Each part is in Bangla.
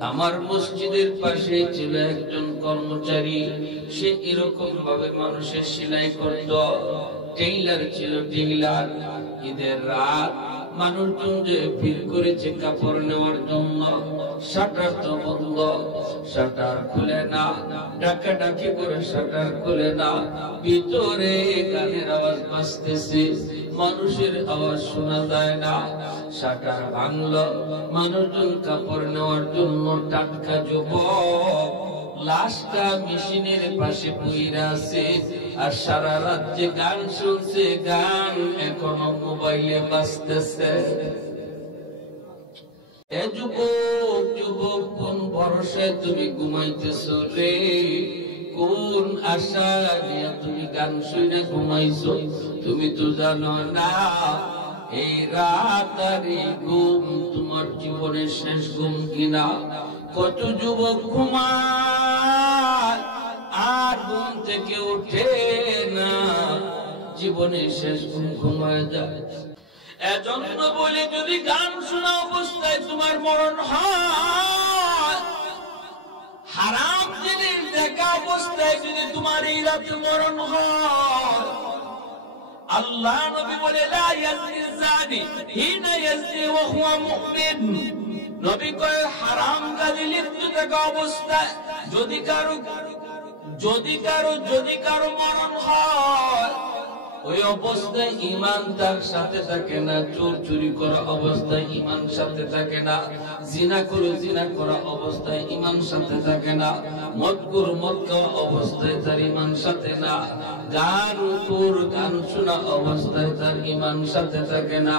আমার মসজিদের পাশে ছিল একজন কর্মচারী। সে এরকম ভাবে মানুষের সেলাই করত। টেইলার ছিল, টেইলার। ঈদের রাত মানুষজন যে ভিড় করেছে কাপড় নেওয়ার জন্য, শাটার তো বন্ধ, শাটার খুলে না, ডাকাডাকি করে শাটার খুলে না। ভিতরে গানের আওয়াজ বাজতেছে, মানুষের আওয়াজ শোনা যায় না। শাটার ভাঙলো, মানুষজন কাপড় নেওয়ার জন্য টাটকা যুবক লাশটা মেশিনের পাশে পইরা আছে, আর সারা রাত যে গান শুনছে, গান এখনো মোবাইলে বাজতেছে। এ যুবক, যুবক, কোন ভরসায় তুমি ঘুমাইতেছো রে? কোন আশা নিয়ে তুমি গান শুনে ঘুমাইছো? তুমি তো জানো না এই রাত আর এই ঘুম তোমার জীবনের শেষ ঘুম কিনা। কত যুবক ঘুমায় আর ঘুম থেকে ওঠে না, জীবনের শেষ ঘুম ঘুমায় যায়। এজন্য বলে যদি গান শোনা অবস্থায় তোমার মরণ হয়, হারাম জিনিস দেখা অবস্থায় যদি তোমার এই রাতে মরণ হয়, আল্লাহ নবী বলে লা ইয়াজনি যানি হিনা ইয়াজনি ওয়া হুয়া মুমিন। নবী কয় হারাম কাজে লিপ্ত থাকা অবস্থায় যদি কারো মরণ হয়, ওই অবস্থায় ঈমান তার সাথে থাকে না। চোর চুরি করা অবস্থায় ঈমান সাথে থাকে না। জিনা করা অবস্থায় ঈমান সাথে থাকে না। মদ খাওয়া অবস্থায় তার ঈমান সাথে না। গান শোনা অবস্থায় তার ঈমান সাথে থাকে না।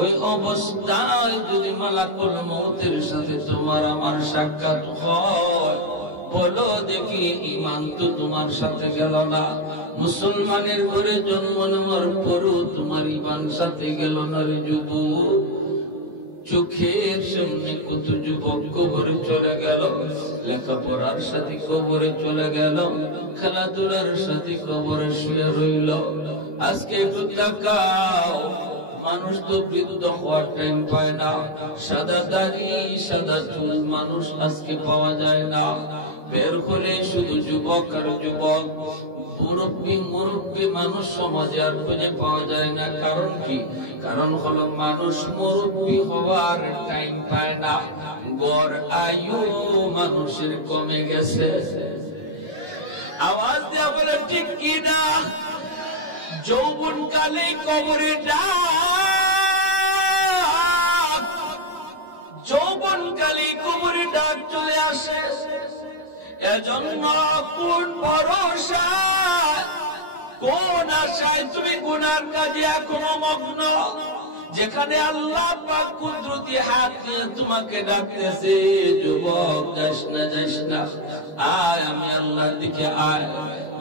ওই অবস্থায় যদি মালাকুল মউতের সাথে তোমার আমার সাক্ষাৎ হয়, বলো দেখি ঈমান তো তোমার সাথে গেল না। মুসলমানের ঘরে জন্ম নেওয়ার পরও তোমার ঈমান সাথে গেল না রে যুবক। চোখের সামনে কত যুবক কবরে চলে গেল, লেখাপড়ার সাথে কবরে চলে গেল, খেলাধুলার সাথে কবরে শুয়ে রইল। আজকে একটু তাকাও, মানুষ তো বৃদ্ধ হওয়ার টাইম পায় না। সাদা দাড়ি সাদা চুল মানুষ আজকে পাওয়া যায় না। বের হলে শুধু যুবক আর যুবক, মুরব্বী মানুষ সমাজে আর খুঁজে পাওয়া যায় না। কারণ কি? কারণ হলো মানুষ মুরব্বী হওয়ার টাইম পায় না। গড় আয়ু মানুষের কমে গেছে। আওয়াজ দেওয়া বলে ঠিক কি না? যৌবন কালে কবরে ডাক, যৌবন কালে কবরে ডাক চলে আসে। এজন্য কোন ভরসা, কোন আশায় তুমি গুনার কাজে এখনো মগ্ন, যেখানে আল্লাহ পাক কুদরতি হাত দিয়ে তোমাকে ডাকতেছে, যুবক যাস না, আয় আমি আল্লাহর দিকে আয়।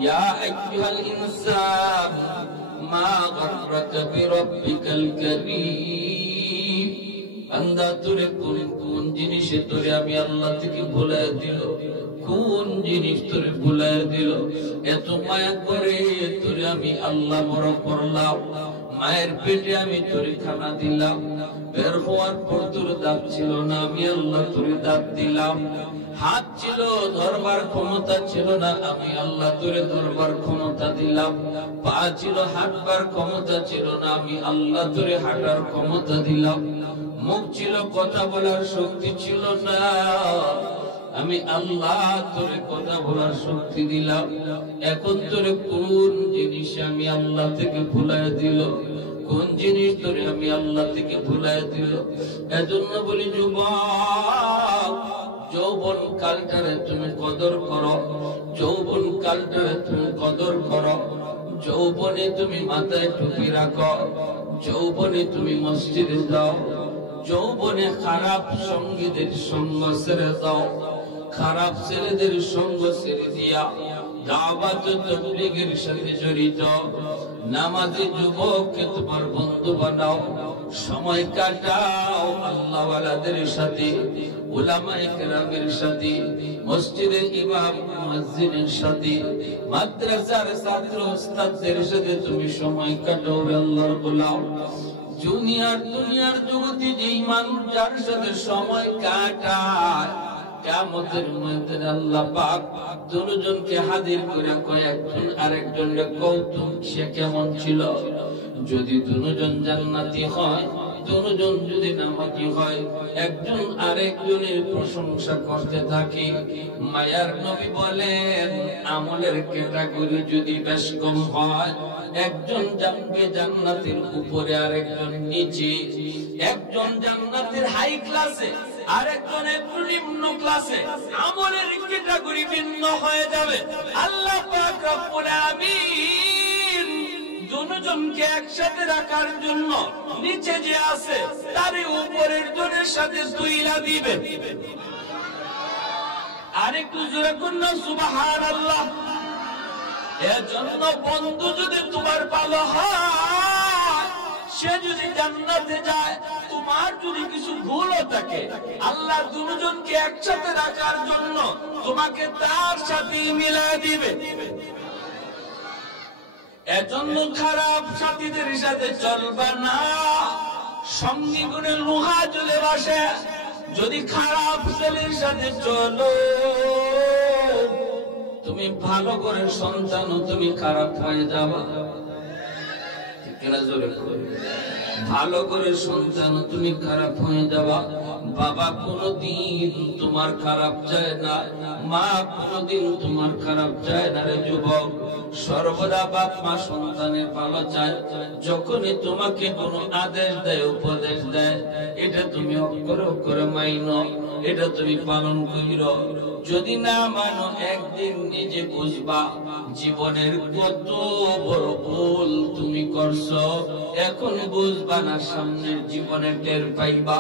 ইয়া আইয়ুহাল ইনসান মা গাররাকা বিরাব্বিকাল কারীম। বান্দা তোরে কোন জিনিসে তোরে আমি আল্লাহ থেকে ভুলায় দিল? কোন জিনিস তোরে ভুলায় দিল? এত মায়া করে তোরে আমি আল্লাহ বড় করলাম, মায়ের পেটে আমি তোরে খানা দিলাম, বের হওয়ার পর তোর দাঁত ছিল না, আমি আল্লাহ তোরে দাঁত দিলাম। হাত ছিল, ধরবার ক্ষমতা ছিল না, আমি আল্লাহ তোরে ধরবার ক্ষমতা দিলাম। পা ছিল, হাঁটবার ক্ষমতা ছিল না, আমি আল্লাহ তোরে হাঁটার ক্ষমতা দিলাম। মুখ ছিল, কথা বলার শক্তি ছিল না, আমি আল্লাহ তোরে কথা বলার শক্তি দিলাম। এখন তোরে কোন জিনিস আমি আল্লাহ থেকে ভুলায় দিল? কোন জিনিস তোরে আমি আল্লাহ থেকে ভুলায় দিল? এজন্য বলি যুবক, যৌবন কালটারে তুমি কদর করো, যৌবন কালটারে তুমি কদর করো। যৌবনে তুমি মাথায় টুপি রাখো, যৌবনে তুমি মসজিদে যাও, যৌবনে খারাপ সঙ্গীদের সঙ্গ ছেড়ে দাও, খারাপ ছেলেদের সঙ্গ ছেড়ে দিয়া দাওয়াত তাবলীগের সাথে জড়িত নামাজি যুবককে তোমার বন্ধু বানাও। সময় কাটাও আল্লাহওয়ালাদের সাথে, উলামায়ে কেরামের সাথে, মসজিদের ইমাম মুয়াজ্জিনের সাথে, মাদ্রাসার ছাত্র ওস্তাদদের সাথে তুমি সময় কাটাও আল্লাহর গোলাম। দুনিয়ার জগতে যেই মানুষ যার সাথে সময় কাটায় কিয়ামতের ময়দানে আল্লাহ পাক দুজনকে হাজির করে কয় একজন আরেকজনের কৌতুক সে কেমন ছিল। যদি দুজন জান্নাতি হয়, দুজন যদি নামাজি হয়, একজন আরেকজনের প্রশংসা করতে থাকে। মায়ার নবী বলেন আমলের ক্যাটাগরি যদি বেশ কম হয়, একজন যাবে জান্নাতের উপরে আরেকজন নিচে, একজন জান্নাতের হাই ক্লাসে আরেকজন একটু নিম্ন ক্লাসে, আমলের ক্যাটাগরি ভিন্ন হয়ে যাবে। আল্লাহ পাক রব্বুল আমিন দুজনকে একসাথে রাখার জন্য নিচে যে আছে তার উপরের জনের সাথে দুইলা দিবেন। আরেকটু জোরে করুন সুবহানাল্লাহ। এজন্য বন্ধু যদি তোমার ভালো হয়, সে যদি জান্নাতে যায়, তোমার যদি কিছু ভুলও থাকে, আল্লাহ দুজনকে একসাথে রাখার জন্য তোমাকে তার সাথে মিলিয়ে দিবে। এজন্য খারাপ সাথীদের সাথে চলবে না। সঙ্গী গুণে লোহা জ্বলে বসে, যদি খারাপ ছেলের সাথে চলো, তুমি ভালো করে সন্তানও তুমি খারাপ হয়ে যাবা। ঠিক কিনা জোরে ভালো করে সন্তান তুমি খারাপ হয়ে যাবা। বাবা কোনদিন তোমার খারাপ চায় না, মা কোনদিন তোমার খারাপ চায় না রে যুবক। সর্বদা বাপ মা সন্তানের ভালো চায়। যখনই তোমাকে কোনো আদেশ দেয়, উপদেশ দেয়, এটা তুমি অক্ষরে অক্ষরে মাইনো, এটা তুমি পালন করো। যদি না মানো, একদিন নিজে বুঝবা জীবনের কত বড় ভুল তুমি করছো। এখন বুঝবা না, সামনের জীবনে টের পাইবা।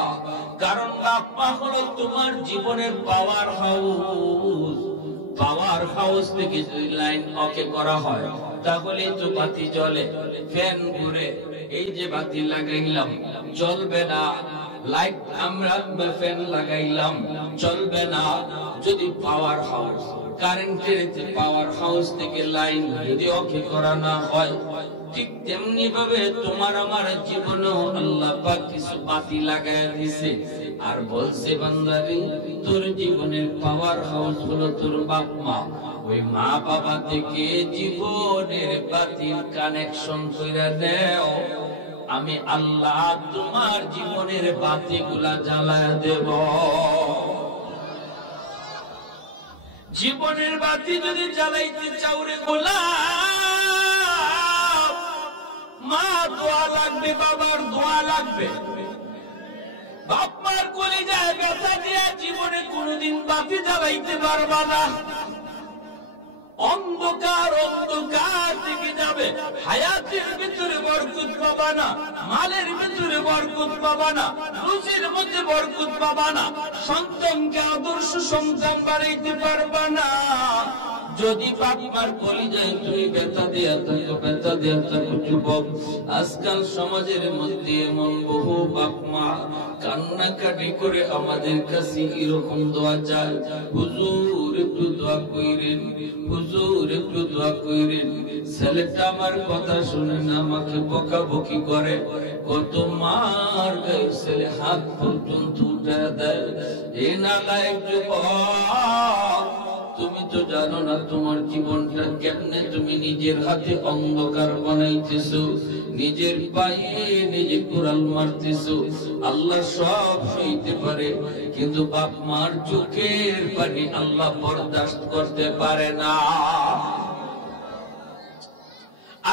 কারণ বাপ মা হলো তোমার জীবনের পাওয়ার হাউস। পাওয়ার হাউস থেকে যদি লাইন অকে করা হয়, তাহলে তো বাতি জ্বলে, ফ্যান ঘুরে। এই যে বাতি লাগাইলাম চলবে না, লাইট আমরা ফ্যান লাগাইলাম চলবে না। যদি পাওয়ার হাউস কারেন্টের পাওয়ার হাউস থেকে লাইন যদি অকে করা না হয়, ঠিক তেমনি ভাবে তোমার আমার জীবনেও আল্লাহ পাক কিছু বাতি লাগায় দিয়েছে। আর বলছে বান্দারে, তোর জীবনের পাওয়ার হাউস হলো তোর বাপ মা। ওই মা বাবা থেকে জীবনের বাতির কানেকশন কইরা দেও, আমি আল্লাহ তোমার জীবনের বাতিগুলা জ্বালায় দেব। জীবনের বাতি যদি জ্বালাইতে চাও রে গোলাম, মা দোয়া লাগবে, বাবার দোয়া লাগবে। বাপ মার কলিজায় ব্যথা দিয়ে জীবনে কোনদিন বাতি জ্বালাইতে পারবা না। অন্ধকার অন্ধকার থেকে যাবে। হায়াতের ভিতরে বরকত পাবা না, মালের ভিতরে বরকত পাবা না, রুজির মধ্যে বরকত পাবা না, সন্তানকে আদর্শ সন্তান বানাইতে পারবা না। যদি বাপ মার কলিজায় তুমি ব্যথা দিয়া থাকো, ব্যথা দিয়া থাকো যুবক। আজকাল সমাজের মধ্যে এমন বহু বাপ মা কান্নাকাটি করে আমাদের কাছে এরকম দোয়া চায়, হুজুর একটু দোয়া কইরেন, হুজুর একটু দোয়া কইরেন। ছেলেটা আমার কথা শুনে না, আমাকে বকাবকি করে। কত মার গায়ে ছেলে হাত পর্যন্ত উঠে দেয়। এ নালায়েক যুবক, তুমি তো জানো না তোমার জীবনটা কেমনে তুমি নিজের হাতে অন্ধকার বানাইতেছো, নিজের পায়ে নিজে কোরাল মারতেছো। আল্লাহ সব সইতে পারে, কিন্তু বাপ মার চোখের পানি আল্লাহ বরদাস্ত করতে পারে না।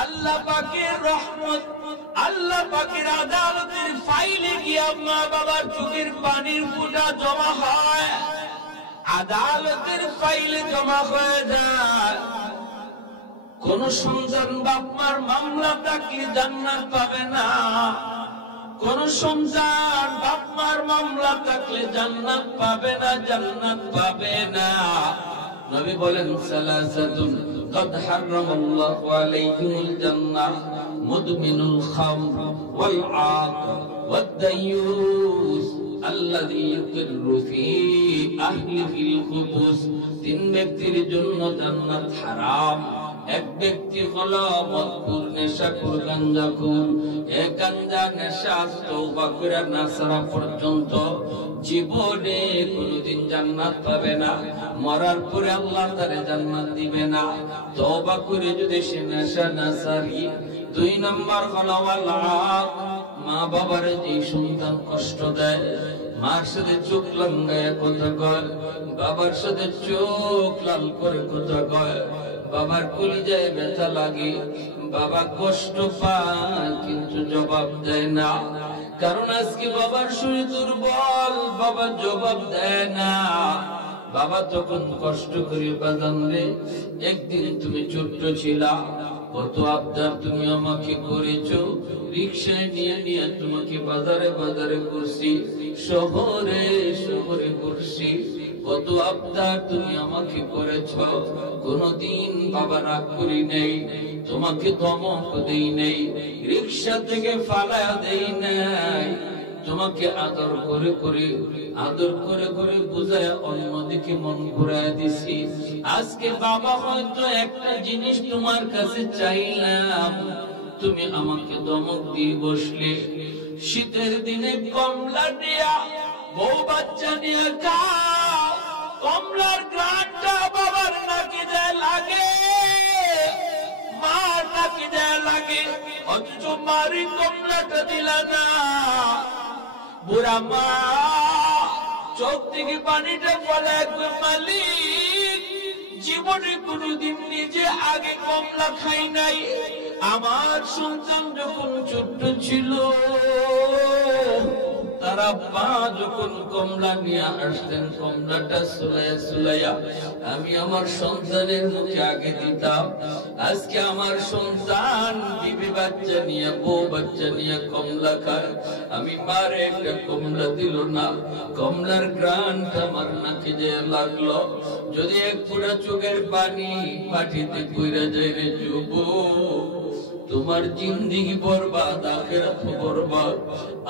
আল্লাহ পাকের রহমত, আল্লাহ পাকের আদালতের ফাইলে গিয়ে মা বাবার চোখের পানির ফোঁটা জমা হয়, আদালতের ফাইলে জমা হয়ে যায়। কোন সন্তান বাপ মার মামলা থাকলে জান্নাত পাবে না, কোন সন্তান বাপ মার মামলা থাকলে জান্নাত পাবে না, জান্নাত পাবে না। নবী বলেন সালাসাতুন قد حرم الله عليهم الجنة مدمن الخمر والعاق والديوث الذي يقر في أهله الخبث। তিন ব্যক্তির জন্য জান্নাত হারাম। এক ব্যক্তি হলো মদপুর নেশাকুর গাঞ্জাকুর। এই গাঞ্জা নেশা তওবা করে না ছাড়া পর্যন্ত জীবনে কোনদিন জান্নাত পাবে না। মরার পরে আল্লাহ তারে জান্নাত দিবে না। তওবা করে যদি সে নেশা না ছাড়ি। 2 নাম্বার হলো মা বাবার যে সন্তান কষ্ট দেয়, মার সাথে চোখ লাগায় কথা কয়, বাবার সাথে চোখ লাল করে কথা কয়, বাবার কলিজায় ব্যথা লাগে, বাবা কষ্ট পায় কিন্তু জবাব দেয় না। কারণ আজকে বাবার শরীর দুর্বল, বাবা জবাব দেয় না। বাবা তখন কষ্ট করে বাজান রে, একদিন তুমি ছোট্ট ছিলা, কত আবদার তুমি আমাকে করেছো, রিকশায় নিয়ে নিয়ে তোমাকে বাজারে বাজারে করছি, শহরে শহরে করছি, কত আবদার তুমি আমাকে করেছো, কোনদিন বাবা রাগ করি নেই, তোমাকে ধমক দেই নেই, রিকশা থেকে ফালায়া দেই নাই, তোমাকে আদর করে করে বুঝায় অন্যদিকে মন ঘুরায় দিছি। আজকে বাবা হয়তো একটা জিনিস তোমার কাছে চাইলাম, তুমি আমাকে ধমক দিয়ে বসলে। শীতের দিনে কমলা দিয়া বউ বাচ্চা নিয়ে খাও, কমলার গ্রানটা বাবার নাকি দেয় লাগে, মার নাকি দেয় লাগে, অথচ মারি কমলাটা দিলা না। বুড়া মা চোখ থেকে পানিটা ফলে, মালিক জীবনে কোনদিন নিজে আগে কমলা খাই নাই। আমার সন্তান যখন ছোট্ট ছিল, তারা মা যখন কমলা নিয়ে আসতেন, কমলাটা সুলাইয়া সুলাইয়া আমি আমার সন্তানের মুখে আগে দিতাম। আজকে আমার সন্তান বিবি বাচ্চা নিয়ে, বউ বাচ্চা নিয়ে কমলা খায়, আমি মারে একটা কমলা দিল না, কমলার গ্রানটা আমার নাকি যে লাগলো। যদি এক ফোঁটা চোখের পানি মাটিতে কইরা যায় রে যুবক, তোমার জিন্দেগি বরবাদ, আখিরাত বরবাদ।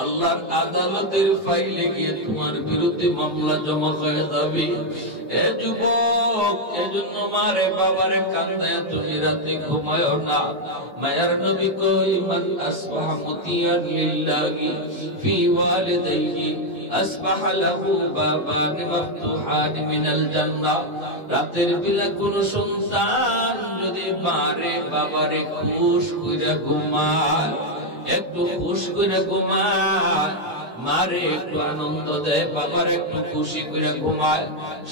আল্লাহর আদালতের ফাইলে গিয়ে তোমার বিরুদ্ধে মামলা জমা হয়ে যাবে। এ যুবক, এজন্য মারে বাবারে কান্দায় তুমি রাতে ঘুমায়ো না। মায়ার নবী কই, মান আসবাহা মুতিয়ান লিল্লাহি ফি ওয়ালিদাইহি আসবাহা লাহু বাবান মাফতুহান মিনাল জান্নাহ। রাতের বেলা কোন সন্তান যদি মারে বাবারে খুশ কইরা ঘুমায়, একটু খুশ কইরা ঘুমায়, মারে একটু আনন্দ দেয়, বাবার একটু খুশি করে ঘুমায়,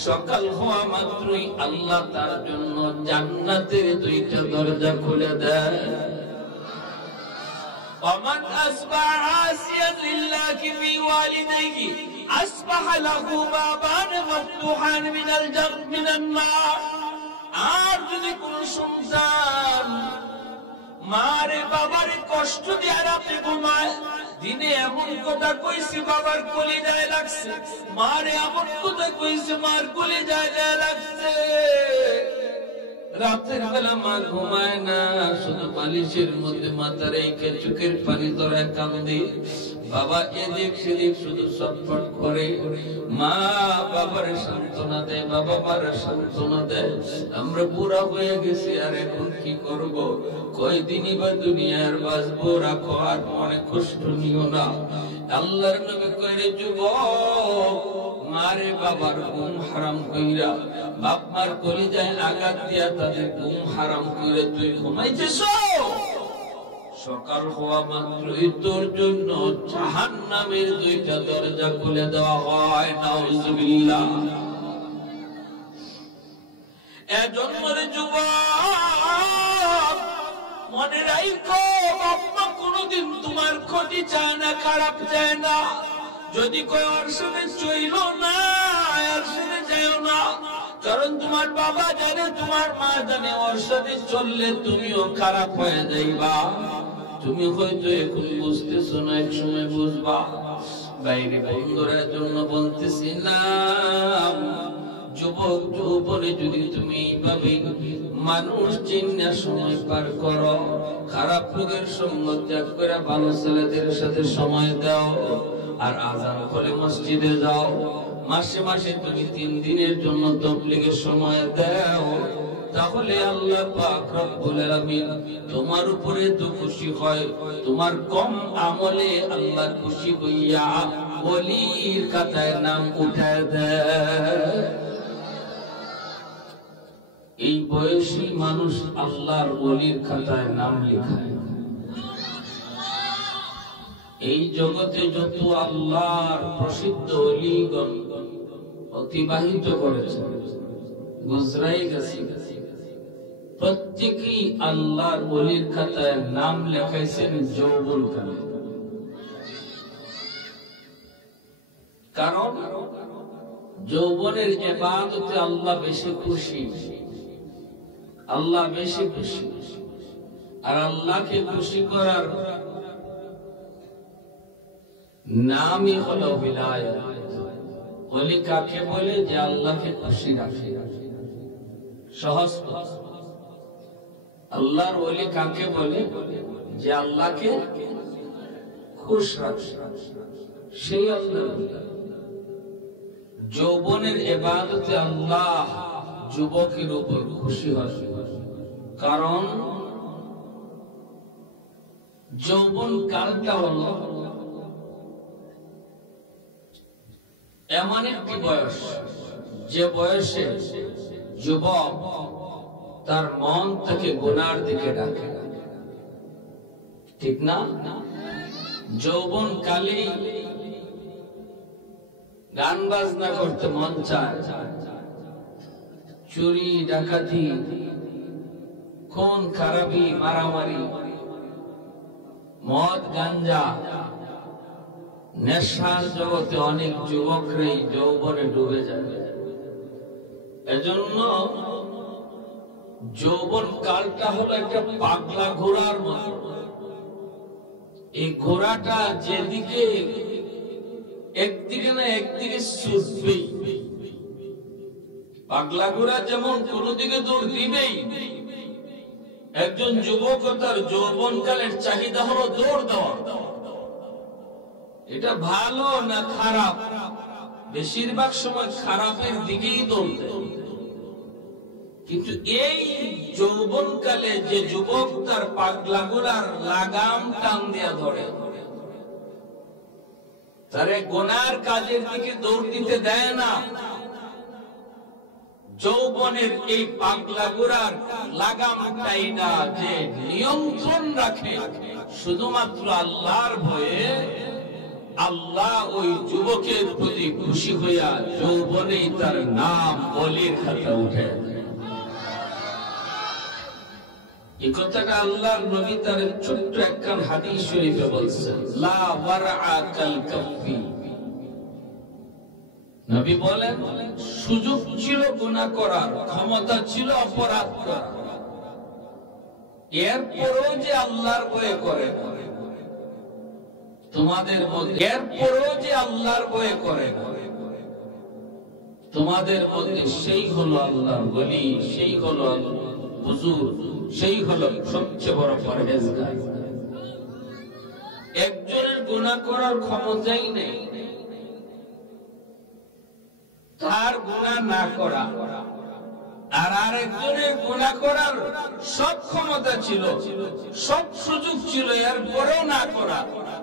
সকাল হওয়া মাত্রই আল্লাহ তার জন্য জান্নাতের 2টা দরজা খুলে দেয়। ومن أصبح عاصيا لله في والديه أصبح له بابان مفتوحان من النار। আর যদি কোন সন্তান মারে বাবারে কষ্ট দিয়ে রাতে ঘুমায়, দিনে এমন কথা কইছে বাবার কলিজায় লাগছে, মারে এমন কথা কইছে মার কলিজায় লাগছে, রাতের বেলা মা ঘুমায় না, শুধু বালিশের মধ্যে মাথা রেখে চোখের পানি ধরায় কাঁদে, বাবা এদিক সেদিক শুধু ছটফট করে। মা বাবার সান্ত্বনা দেয়, বাবা মার সান্ত্বনা দেয়। আমরা বুড়া হয়ে গেছি, আর এখন কি করব, কয়দিনই বা দুনিয়ার বাঁচবো, রাখো আর মনে কষ্ট নিও না। আল্লাহর নবী কইরে, যুবক মারে বাবার ঘুম হারাম কইরা, বাপ মার কলিজায় আঘাত দিয়া তাদের ঘুম হারাম কইরা তুই ঘুমাইছিস, সকাল হওয়া মাত্রই তোর জন্য জাহান্নামের 2টা দরজা খুলে দেওয়া হয়। নাউজুবিল্লাহ। এজন্য রে যুবক, মনে রাখো বাপ মা কোনদিন তোমার ক্ষতি চায় না, খারাপ চায় না। যদি কই ওর সাথে চইল না, আর সাথে যাও না, কারণ তোমার বাবা জানে, তোমার মা জানে, ওর সাথে চললে তুমিও খারাপ হয়ে যাইবা। তুমি হয়তো এখন বুঝতেছো না, এক সময় বুঝবা। বাইরে বন্ধুরা জন্য বলতেছিলাম, যুবক যৌবনে যদি তুমি এইভাবে মানুষ চিন্তা সময় পার করো, খারাপ লোকের সঙ্গ ত্যাগ করে ভালো ছেলেদের সাথে সময় দাও, আর আজান হলে মসজিদে যাও, মাসে মাসে তুমি 3 দিনের জন্য তাবলীগের সময় দাও, তাহলে আল্লাহ পাক রব্বুল আলামিন তোমার উপরে তো খুশি হয়, তোমার কম আমলে আল্লাহ খুশি হইয়া ওলির খাতায় নাম উঠায় দেয়। এই বয়সী মানুষ আল্লাহর ওলির খাতায় নাম লেখায়। এই জগতে যত আল্লাহর প্রসিদ্ধ ওলিগণ অতিবাহিত করেছে, গুজরাই গেছে, প্রত্যেকেই আল্লাহর ওলির খাতায় নাম লেখাইছেন যৌবনকালে। কারণ যৌবনের ইবাদতে আল্লাহ বেশি খুশি, আল্লাহ বেশি খুশি। আর আল্লাহকে খুশি করার নামই হলো বিলায়াত। ওলি কাকে বলে? যে আল্লাহকে খুশি রাখে। সহজ আল্লাহর ওলি কাকে বলে? যে আল্লাহকে খুশ রাখে, সেই আল্লাহ। যৌবনের ইবাদতে আল্লাহ যুবকের উপর খুশি হয়, কারণ যৌবন কালটা হলো এমন একটি বয়স, যে বয়সে যুবক তার মন থেকে গুনার দিকে ডাকে, ঠিক না? যৌবন কালে গান বাজনা করতে মন চায়, চুরি ডাকাতি, খুন খারাপি, মারামারি, মদ গাঞ্জা, নেশার জগতে অনেক যুবকরাই যৌবনে ডুবে যাবে। এজন্য যৌবন কালটা হলো একটা পাগলা ঘোড়ার মতো। এই ঘোড়াটা যেদিকে একদিকে না একদিকে ছুটবেই। পাগলা ঘোড়া যেমন কোন দিকে দৌড় দিবেই, একজন যুবক তার যৌবনকালের চাহিদা হলো দৌড় দেওয়া। এটা ভালো না খারাপ? বেশিরভাগ সময় খারাপের দিকেই দৌড় দেয়। কিন্তু এই যৌবনকালে যে যুবক তার পাগলা ঘোড়ার লাগাম টান দিয়া ধরে, তারে গুনার কাজের দিকে দৌড় দিতে দেয় না। যৌবনের এই পাগলা ঘোড়ার লাগামটাই না যে নিয়ন্ত্রণ রাখে শুধুমাত্র আল্লাহর ভয়ে, আল্লাহ ওই যুবকের প্রতি খুশি হইয়া যৌবনেই তার নাম ওলির খাতা উঠে। এই কথাটা আল্লাহর নবী তার ছোট্ট একখান হাদিস শরীফে বলছেন, লা ওয়ারআ কাল কাফি। নবী বলেন, সুযোগ ছিল গুনাহ করার, ক্ষমতা ছিল অপরাধ করার, এরপরও যে আল্লাহর ভয়ে করে তোমাদের মধ্যে, এরপরও যে আল্লাহর ভয়ে করে তোমাদের মধ্যে, সেই হলো আল্লাহর ওলি, সেই হলো হুজুর, সেই হলো সবচেয়ে বড় পরহেজগার। একজনের গুনাহ করার ক্ষমতাই নেই, তার গুনাহ না করা, আর আরেকজনের গুনাহ করার সব ক্ষমতা ছিল, সব সুযোগ ছিল, এরপরেও না করা।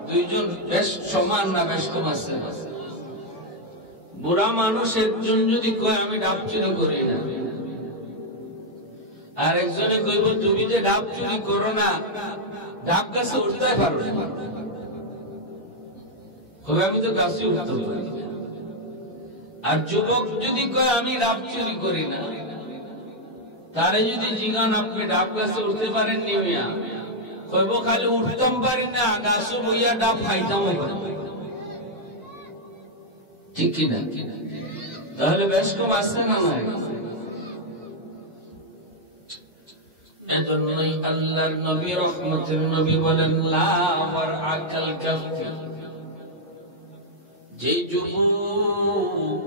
দুইজন বেশ সমান না বেশ কম আছে? বুড়া মানুষ একজন যদি কয় আমি ডাব চুরি করি না, আর একজনে কইব তুমি যে ডাব চুরি করো না, ডাব গাছে উঠতে পারো না, কবে আমি তো গাছে উঠতে পারি। আর যুবক যদি কয় আমি ডাব চুরি করি না, তারে যদি জিগান আপনি ডাব গাছে উঠতে পারেন নি মিয়া, কইব খালি উঠতাম পারি না, গাছে বইয়া ডাব খাইতাম পারি, ঠিক কিনা? তাহলে বেশ কম আছে না? এজন্যই আল্লাহর নবী রহমতের নবী বলেন, লা ওয়ারআ কাল কাফি। যে যুবক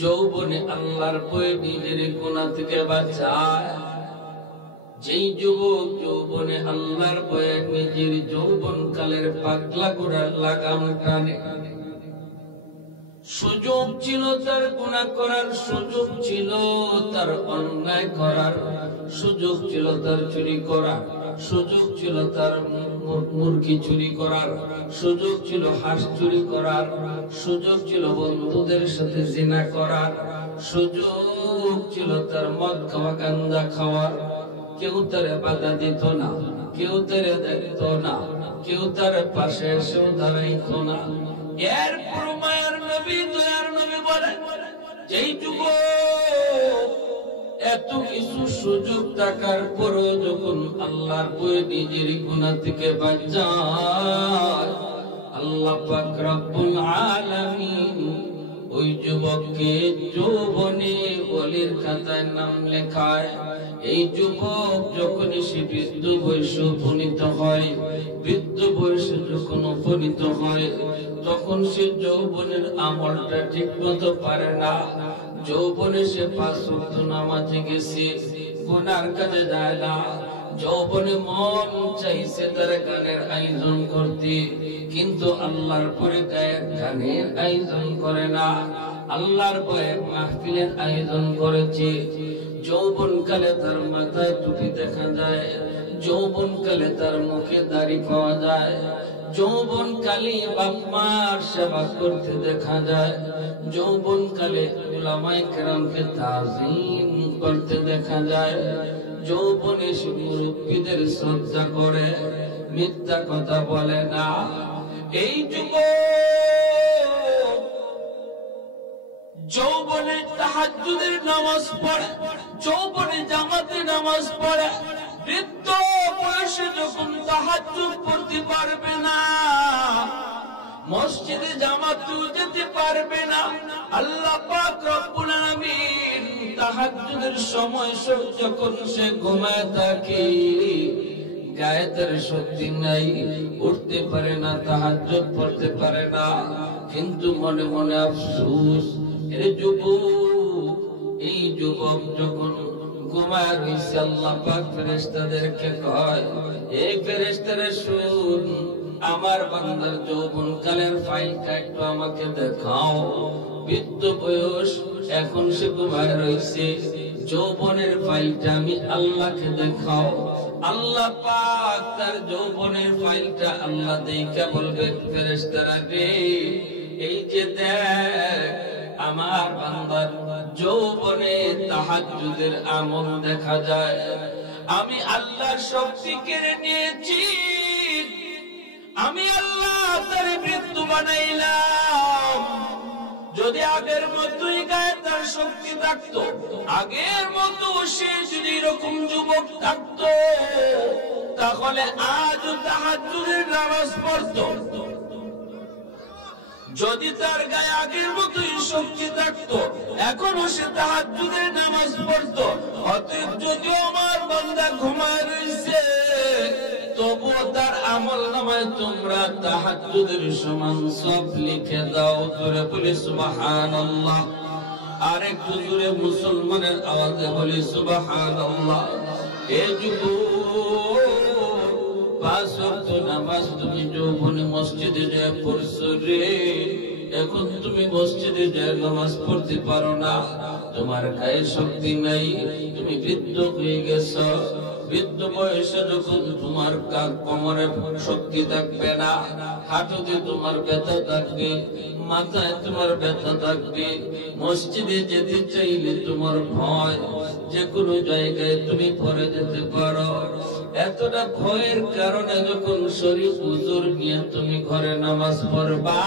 যৌবনে আল্লাহর ভয়ে নিজের গুনাহ থেকে বাঁচায়, যেই যুবক যৌবনে আল্লাহর ভয়ে নিজের যৌবন কালের পাগলা ঘোড়ার লাগাম টানে, সুযোগ ছিল তার গুনাহ করার, সুযোগ ছিল তার অন্যায় করার, সুযোগ ছিল তার চুরি করার, সুযোগ ছিল তার মুরগি চুরি করার, সুযোগ ছিল হাঁস চুরি করার, সুযোগ ছিল বন্ধুদের সাথে জিনা করার, সুযোগ ছিল তার মদ খাওয়া, গাঁজা খাওয়ার। কেউ তার বাধা দিত না, কেউ তার দেখত না, কেউ তার পাশে এসেও দাঁড়াইতো না। এরপর মায়ের নবী, দয়ার নবী বলেন, যেই যুবক এত কিছু সুযোগ থাকার পরেও যখন আল্লাহর ভয়ে নিজের গুনাহ থেকে বাঁচায়, আল্লাহ পাক রব্বুল আলামিন ওই যুবককে যৌবনে ওলির খাতায় নাম লেখায়। এই যুবক যখন সে বৃদ্ধ বয়সে উপনীত হয়, বৃদ্ধ বয়সে যখন উপনীত হয়, তখন সে যৌবনের আমলটা ঠিক মতো পারে না। যৌবনে সে 5 ওয়াক্ত নামাজে গেছে, গুনার কাজে যায় না। যৌবনে মন চাইছে তার গানের আয়োজন করতে, কিন্তু আল্লাহর পরে গানের আয়োজন করে না, আল্লাহর পরে মাহফিলের আয়োজন করেছে। যৌবন কালে তার মাথায় টুপি দেখা যায়, যৌবন কালে তার মুখে দাড়ি পাওয়া যায়, যৌবন কালে বাপ মার সেবা করতে দেখা যায়, যৌবন কালে উলামায়ে কেরামকে তাজিম করতে দেখা যায়, যৌবনে সে মুরব্বীদের শ্রদ্ধা করে, মিথ্যা কথা বলে না। এই যুবক যৌবনে তাহাজ্জুদের নামাজ পড়ে, যৌবনে জামাতে নামাজ পড়ে, বৃদ্ধ বয়সে যখন তাহাজ্জুদ পড়তে পারবে না, মসজিদে জামাতেও যেতে পারবে না, আল্লাহ পাক রব্বুল আলামিন তাহাজ্জুদের সময় যখন সে ঘুমায় থাকে, গায়ে তার শক্তি নাই, উঠতে পারে না, তাহাজ্জুদ পড়তে পারে না, কিন্তু মনে মনে আফসোস। এই যুবক যখন ঘুমায় রয়েছে, আল্লাহ পাক ফেরেশতাদেরকে কয়, এই ফেরেশতারা শুন, আমার বান্দার যৌবন কালের ফাইলটা একটু আমাকে দেখাও। বৃদ্ধ বয়স, এখন সে ঘুমায় রয়েছে, যৌবনের ফাইলটা আমি আল্লাহকে দেখাও। আল্লাহ পাক তার যৌবনের ফাইলটা আল্লাহ দেখা বলবেন, ফেরেশতারা রে, এই যে দেখ আমার বান্দার যৌবনে তাহাজ্জুদের আমল দেখা যায়। আমি আল্লাহর শক্তি কেড়ে নিয়েছি, আমি আল্লাহ তার মৃত্যু বানাইলাম। যদি আগের মতোই গায়ে তার শক্তি থাকতো, আগের মতো সে যদি এরকম যুবক থাকতো, তাহলে আজও তাহাজ্জুদের নামাজ পড়তো। যদি তার গায়ে আগের মতোই শক্তি থাকতো, এখনো সে তাহাজ্জুদের নামাজ পড়তো। অতএব যদিও আমার বান্দা ঘুমায় রয়েছে, তবুও তার আমল নামায় তোমরা তাহাজ্জুদের সমান সব লিখে দাও। জোরে বলি সুবহানাল্লাহ। আর একটু জোরে মুসলমানের আওয়াজে বলি সুবহানাল্লাহ। এই যুবক 5 ওয়াক্ত নামাজ তুমি যৌবনে মসজিদে যায় পড়ছো রে, এখন তুমি মসজিদে যায় নামাজ পড়তে পারো না, তোমার গায়ে শক্তি নাই, তুমি বৃদ্ধ হয়ে গেছো। বৃদ্ধ বয়সে যখন তোমার কোমরে শক্তি থাকবে না, হাঁটুতে তোমার ব্যথা থাকবে, মাথায় তোমার ব্যথা থাকবে, মসজিদে যেতে চাইলে তোমার ভয়, যে কোনো জায়গায় তুমি পড়ে যেতে পারো। এতটা ভয়ের কারণে যখন শরীর হুজুর নিয়ে তুমি ঘরে নামাজ পড়বা,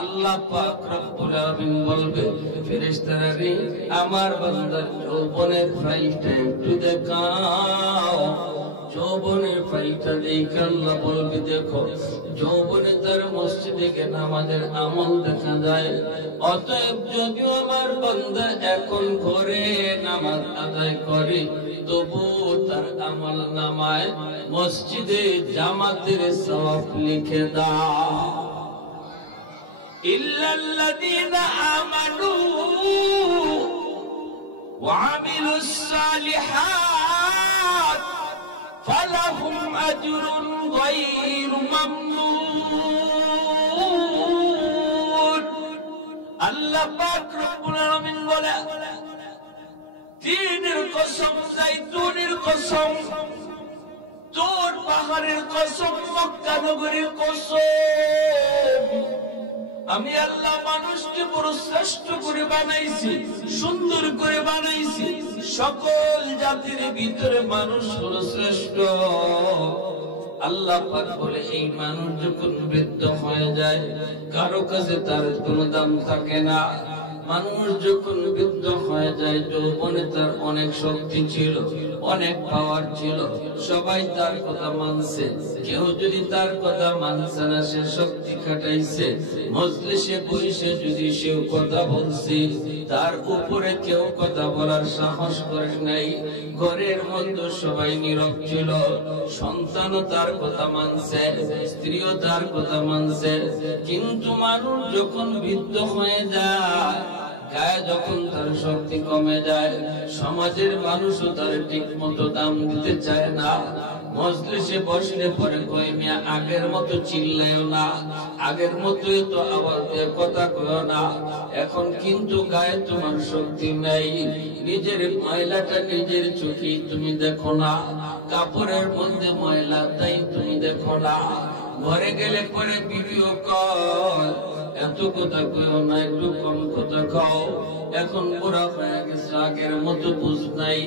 আল্লাহ পাক রব্বুল আলামিন বলবে, ফেরেশতারা রে, আমার বান্দার যৌবনের ফাইলটা একটু দেখাও। যৌবনের ফাইলটা দেখে আল্লাহ বলবে, দেখো যৌবনে তার মসজিদে গিয়ে নামাজের আমল দেখা যায়। অতএব যদিও আমার বান্দা এখন ঘরে নামাজ আদায় করে, তবু তার আমল নামায় মসজিদে জামাতের সওয়াব লিখে দাও। ইল্লাল্লাযীনা আমানু ওয়া আমিলুস সালিহাত ফালাহুম আজরুন গায়রু মামনুন। আল্লাহ পাক রব্বুল আলামিন বলে তিনের কসম, জাইতুনের কসম, তোর পাহাড়ের কসম, মক্কা নগরীর কসম, আমি আল্লাহ মানুষকে বড় শ্রেষ্ঠ করে বানাইছি, সুন্দর করে বানাইছি। সকল জাতির ভিতরে মানুষ হলো শ্রেষ্ঠ। আল্লাহ পাক বলে এই মানুষ যখন বৃদ্ধ হয়ে যায় কারো কাছে তার কোনো দাম থাকে না। মানুষ যখন বৃদ্ধ হয়ে যায়, যৌবনে তার অনেক শক্তি ছিল, অনেক পাওয়ার ছিল, সবাই তার কথা মানছে। কেউ যদি তার কথা মানছে না, সে শক্তি খাটাইছে, মজলিসে বসে যদি সেও কথা বলছে, তার উপরে কেউ কথা বলার সাহস করে নাই। ঘরের মধ্যে সবাই নীরব ছিল, সন্তানও তার কথা মানছে, স্ত্রীও তার কথা মানছে। কিন্তু মানুষ যখন বৃদ্ধ হয়ে যায়, গায়ে যখন তার শক্তি কমে যায়, সমাজের মানুষও তার ঠিক মতো দাম দিতে চায় না। মজলিসে বসলে পরে কয় মিয়া আগের মতো চিল্লায়ও না, আগের মতোই তো আওয়াজ দিয়ে কথা কয়ও না। এখন কিন্তু গায়ে তোমার শক্তি নাই, নিজের ময়লাটা নিজের চোখেই তুমি দেখো না, কাপড়ের মধ্যে ময়লা তাই তুমি দেখো না। ঘরে গেলে পরে বিবিও কয় এত কথা কইও না, একটু কম কথা খাও। এখন বুড়া হয়ে গেছে, আগের মতো বুঝ নাই।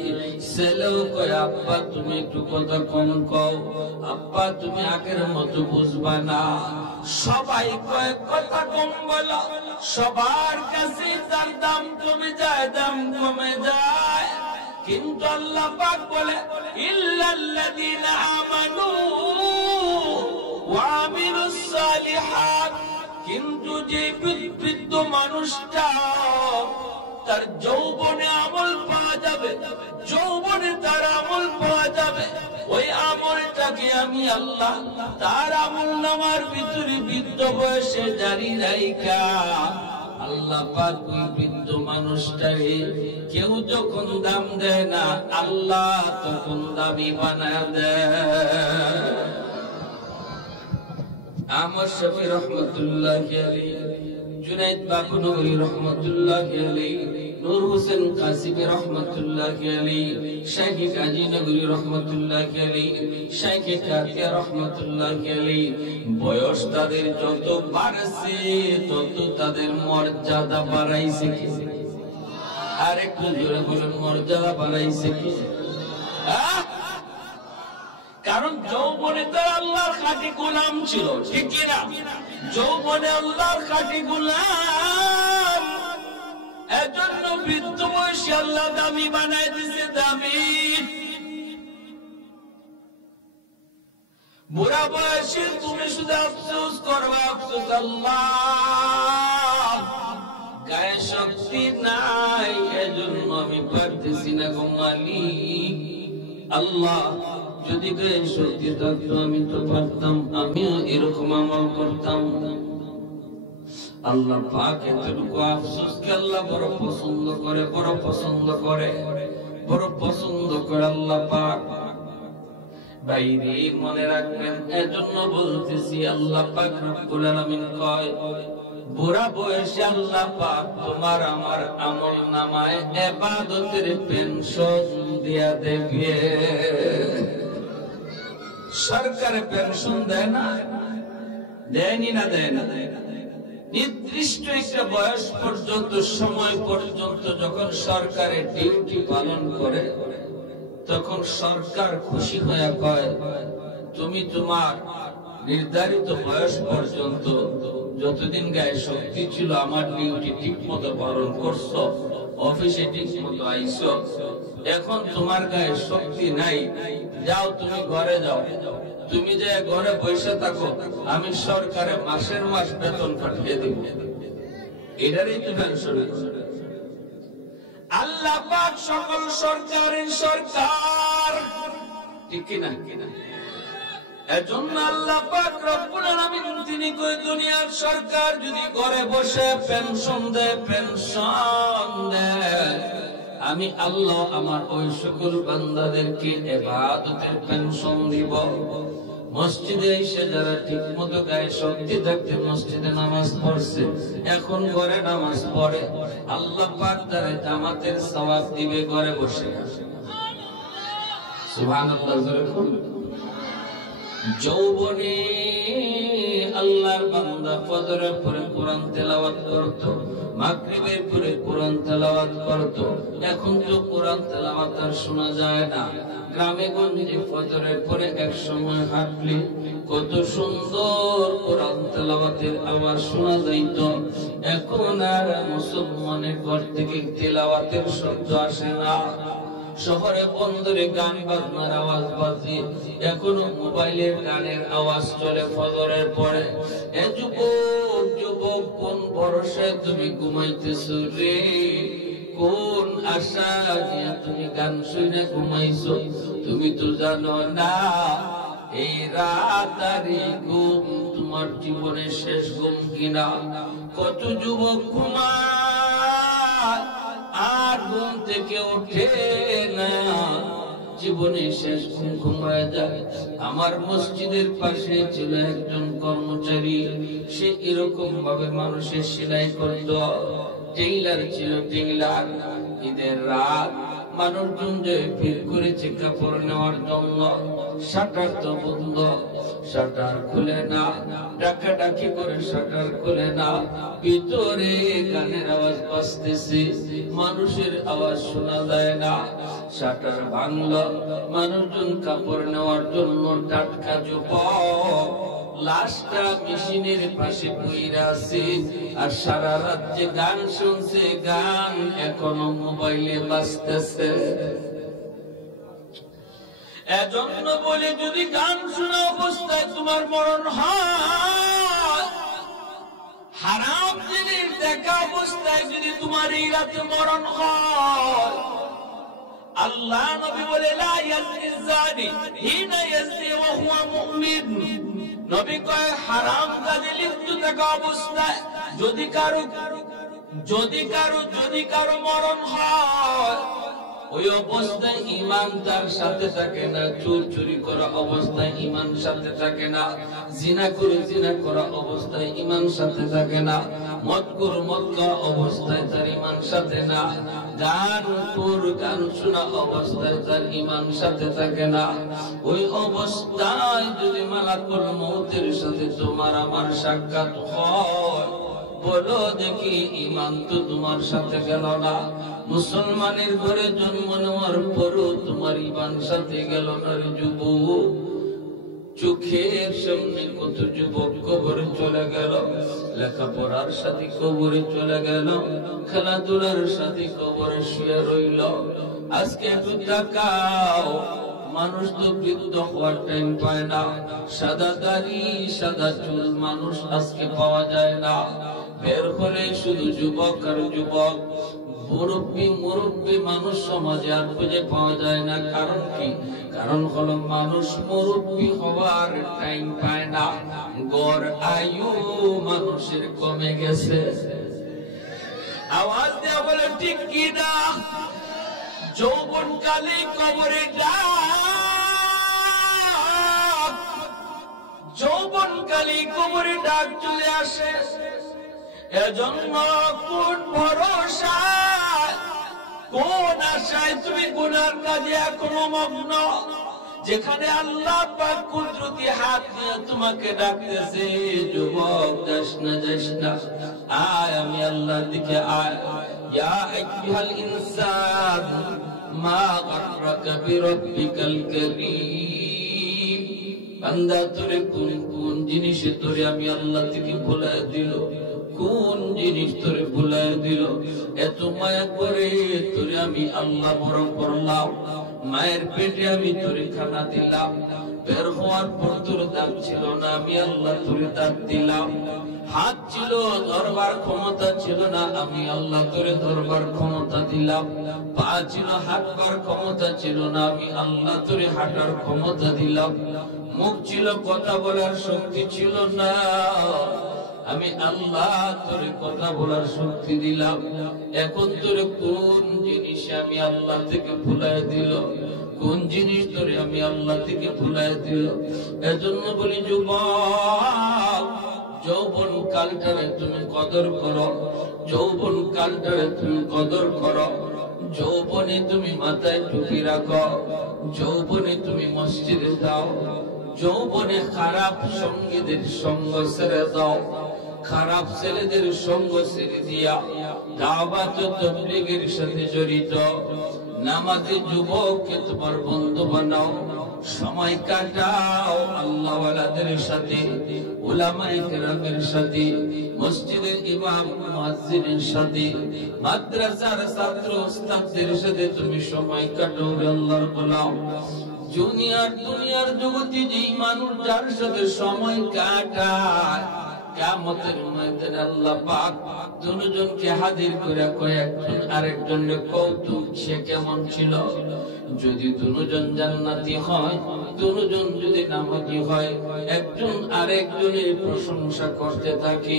ছেলেও কয় আব্বা তুমি একটু কথা কম কও, আব্বা তুমি আগের মতো বুঝবা না। সবাই কয় কথা কম বলো, সবার কাছে তার দাম কমে যায়, দাম কমে যায়। কিন্তু আল্লাহ পাক বলে ইল্লাল্লাযীনা আমানু ওয়া আমিলুস সালিহাত, কিন্তু যে বৃদ্ধ মানুষটা তার যৌবনে আমল পাওয়া যাবে, যৌবনে তার আমল পাওয়া যাবে, ওই আমলটাকে আমি আল্লাহ তার আমল নামার ভিতরে বৃদ্ধ বয়সে জারি রাইখা আল্লাহ পাক ওই বৃদ্ধ মানুষটাকে কেউ যখন দাম দেয় না, আল্লাহ তখন দামি বানায় দেয়। আমার শফি রহমতুল্লাহি আলাইহি, জুনাইদ বাকুনগরী রহমতুল্লাহি আলাইহি, নূর হোসেন কাসিমি রহমতুল্লাহি আলাইহি, শাইখ গাজী নগরী রহমতুল্লাহি আলাইহি, শাইখ কাকিয়া রহমতুল্লাহি আলাইহি, বয়স তাদের যত বাড়ছে তত তাদের মর্যাদা বাড়াইছে কি? আর একটু জোরে বলুন, মর্যাদা বাড়াইছে কি? কারণ যৌবনে তার আল্লাহর খাঁটি গোলাম ছিল, ঠিক কিনা? যৌবনে আল্লাহর খাঁটি গোলাম, এজন্য বৃদ্ধ বয়সে আল্লাহ দামি বানায় দিছে, দামি। বুড়া বয়সে তুমি শুধু আফসোস করবা, আফসোস আল্লাহ গায়ে শক্তি নাই, এজন্য আমি পারতেছি না গো মালিক। আল্লাহ যদি গায়ে শক্তি থাকতো আমি তো পারতাম, আমিও এরকম আমল করতাম। আল্লাহ পাক এতটুকু আফসোসকে আল্লাহ বড় পছন্দ করে, বড় পছন্দ করে, বড় পছন্দ করে আল্লাহ পাক। বাইরে মনে রাখবেন, এজন্য বলতেছি আল্লাহ পাক রব্বুল আলামিন কয় বুড়া বয়সে আল্লাহ পাক তোমার আমার আমল নামায় ইবাদতের পেনশন দিয়া দেবে। সরকারে পেনশন দেয় না, দেয়নি না, দেয় না। নির্দিষ্ট একটা বয়স পর্যন্ত, সময় পর্যন্ত যখন সরকারের ডিউটি পালন করে, তখন সরকার খুশি হয়ে কয় তুমি তোমার নির্ধারিত বয়স পর্যন্ত যতদিন গায়ে শক্তি ছিল আমার ডিউটি ঠিক মতো পালন করছো, অফিসে ঠিক মতো আইছো, এখন তোমার গায়ে শক্তি নাই, যাও তুমি ঘরে যাও। তুমি যে ঘরে বসে থাকো, আমি সরকারে মাসের মাস বেতন পাঠিয়ে দেব। এটারই তো পেনশন। আল্লাহ পাক সকল সরকারের সরকার, ঠিক কিনা? এজন্য আল্লাহ পাক রব্বুল আলামিন তিনি কই দুনিয়ার সরকার যদি ঘরে বসে পেনশন দেয়, পেনশন দেয়, আমি আল্লাহ আমার ওই সকল বান্দাদেরকে ইবাদতের পেনশন দিব। মসজিদে এসে যারা ঠিক মতো গায়ে শক্তি থাকতে মসজিদে নামাজ পড়ছে, এখন ঘরে নামাজ পড়ে, আল্লাহ পাক তারে জামাতের সওয়াব দিবে ঘরে বসে। সুবহানাল্লাহ। যৌবনে আল্লাহর বান্দা ফজরের পরে কোরআন তেলাওয়াত করত, মাগরিবের পরে কোরআন তেলাওয়াত করত, এখন তো কোরআন তেলাওয়াত আর শোনা যায় না। গ্রামে গঞ্জে ফজরের পরে এক সময় হাঁটলে কত সুন্দর কোরআন তেলাওয়াতের আওয়াজ শোনা যাইত, এখন আর মুসলমানের ঘর থেকে তেলাওয়াতের শব্দ আসে না। শহরে বন্দরে গান বাজনার আওয়াজ বাজে, এখনো মোবাইলের গানের আওয়াজ চলে ফজরের পরে। এ যুবক যুবক, কোন ভরসায় তুমি ঘুমাইতেছো রে? কোন আশা নিয়ে তুমি গান শুনে ঘুমাইছো? তুমি তো জানো না এই রাতারি ঘুম তোমার জীবনের শেষ ঘুম কিনা। কত যুবক ঘুমায় আর ঘুম থেকে ওঠে না, জীবনে শেষ ঘুম ঘুমায় যায়। আমার মসজিদের পাশে ছিল একজন কর্মচারী, সে এরকম ভাবে মানুষের সেলাই করত, টেইলার ছিল, টেইলার। ঈদের রাত মানুষজন যে ভিড় করেছে কাপড় নেওয়ার জন্য, শাটার তো বন্ধ, শাটার খুলে না, ডাকাডাকি করে শাটার খুলে না, ভিতরে গানের আওয়াজ বাজতেছে, মানুষের আওয়াজ শোনা যায় না। শাটার ভাঙলো, মানুষজন কাপড় নেওয়ার জন্য টাটকা যুবক লাশটা মেশিনের পাশে পইরা আছে, আর সারা রাত যে গান শুনছে, গান এখনো মোবাইলে বাজতেছে। এজন্য বলে যদি গান শোনা অবস্থায় তোমার মরণ হয়, হারাম জিনিস দেখা অবস্থায় যদি তোমার এই রাতে মরণ হয়, আল্লাহ নবী বলে লা ইয়াজনি যানি হিনা ইয়াজনি ওয়া হুয়া মুমিন। নবী কয় হারাম কাজে লিপ্ত থাকা অবস্থায় যদি কারো মরণ হয়, ওই অবস্থায় ঈমান তার সাথে থাকে না, চুরি করা অবস্থায় ঈমান সাথে থাকে না, জিনা করা অবস্থায় ঈমান সাথে থাকে না, মদ খাওয়া অবস্থায় তার ঈমান সাথে না, গান শোনা অবস্থায় তার ঈমান সাথে থাকে না। ওই অবস্থায় যদি মালাকুল মউতের সাথে তোমার আমার সাক্ষাৎ হয়, বলো দেখি ঈমান তো তোমার সাথে গেল না। মুসলমানের ঘরে জন্ম নেওয়ার পরও তোমার ঈমান সাথে গেল না রে যুবক। চোখের সামনে কত যুবক কবরে চলে গেল, লেখাপড়ার সাথে কবরে চলে গেল, খেলাধুলার সাথে কবরে শুয়ে রইল। আজকে একটু তাকাও, মানুষ তো বৃদ্ধ হওয়ার টাইম পায় না, সাদা দাড়ি সাদা চুল মানুষ আজকে পাওয়া যায় না। বের হলে শুধু যুবক আর যুবক, মুরব্বী মানুষ সমাজে আর খুঁজে পাওয়া যায় না। কারণ কি? কারণ হলো মানুষ মুরব্বী হওয়ার টাইম পায় না, গড় আয়ু মানুষের কমে গেছে। আওয়াজ দেয়া বলে ঠিক কি না? যৌবন কালে কবরে ডাক, যৌবন কালে কবরে ডাক চলে আসে। এজন্য কোন ভরসা, কোন আশায় তুমি গুনার কাজে এখনো মগ্ন, যেখানে আল্লাহ পাক কুদরতি হাত নিয়ে তোমাকে ডাকতেছে, যুবক যাস না, আয় আমি আল্লাহর দিকে আয়। ইয়া আইয়ুহাল ইনসান মা গাররাকা বিরাব্বিকাল কারীম। বান্দা তোরে কোন জিনিসে তোরে আমি আল্লাহ থেকে ভুলায় দিল, কোন জিনিস তোরে ভুলায় দিল? এত মায়া করে তোরে আমি আল্লাহ বড় করলাম, মায়ের পেটে আমি তোরে খানা দিলাম, বের হওয়ার পর তোর দাম ছিল না, আমি আল্লাহ তোরে দাম দিলাম। হাত ছিল ধরবার ক্ষমতা ছিল না, আমি আল্লাহ তোরে ধরবার ক্ষমতা দিলাম। পা ছিল হাঁটবার ক্ষমতা ছিল না, আমি আল্লাহ তোরে হাঁটার ক্ষমতা দিলাম। মুখ ছিল কথা বলার শক্তি ছিল না, আমি আল্লাহ তোরে কথা বলার শক্তি দিলাম। এখন তোরে কোন জিনিস আমি আল্লাহ থেকে ভুলাই দিল? কোন জিনিস ধরে আমি আল্লাহ থেকে ভুলাই দিল। এজন্য বলি যুবক, যৌবন কালটারে তুমি কদর করো, যৌবন কালটারে তুমি কদর করো। যৌবনে তুমি মাথায় টুপি রাখো, যৌবনে তুমি মসজিদে যাও, যৌবনে খারাপ সঙ্গীদের সঙ্গ ছেড়ে দাও, খারাপ ছেলেদের সঙ্গ ছেড়ে দিয়া দাওয়াত ও তাবলীগের সাথে জড়িত নামাজি যুবককে তোমার বন্ধু বানাও। সময় কাটাও আল্লাহওয়ালাদের সাথে, উলামায়ে কেরামের সাথে, মসজিদের ইমাম মুয়াজ্জিনের সাথে, মাদ্রাসার ছাত্র ওস্তাদদের সাথে তুমি সময় কাটাও। আল্লাহর গোলাম দুনিয়ার জগতে যেই মানুষ যার সাথে সময় কাটায়, কিয়ামতের ময়দানে আল্লাহ পাক দুজনকে হাজির করে কয় একজন আরেকজনের কৌতুক সে কেমন ছিল। যদি দুজন জান্নাতি হয়, দুজন যদি নামাজি হয়, একজন আরেকজনের প্রশংসা করতে থাকে।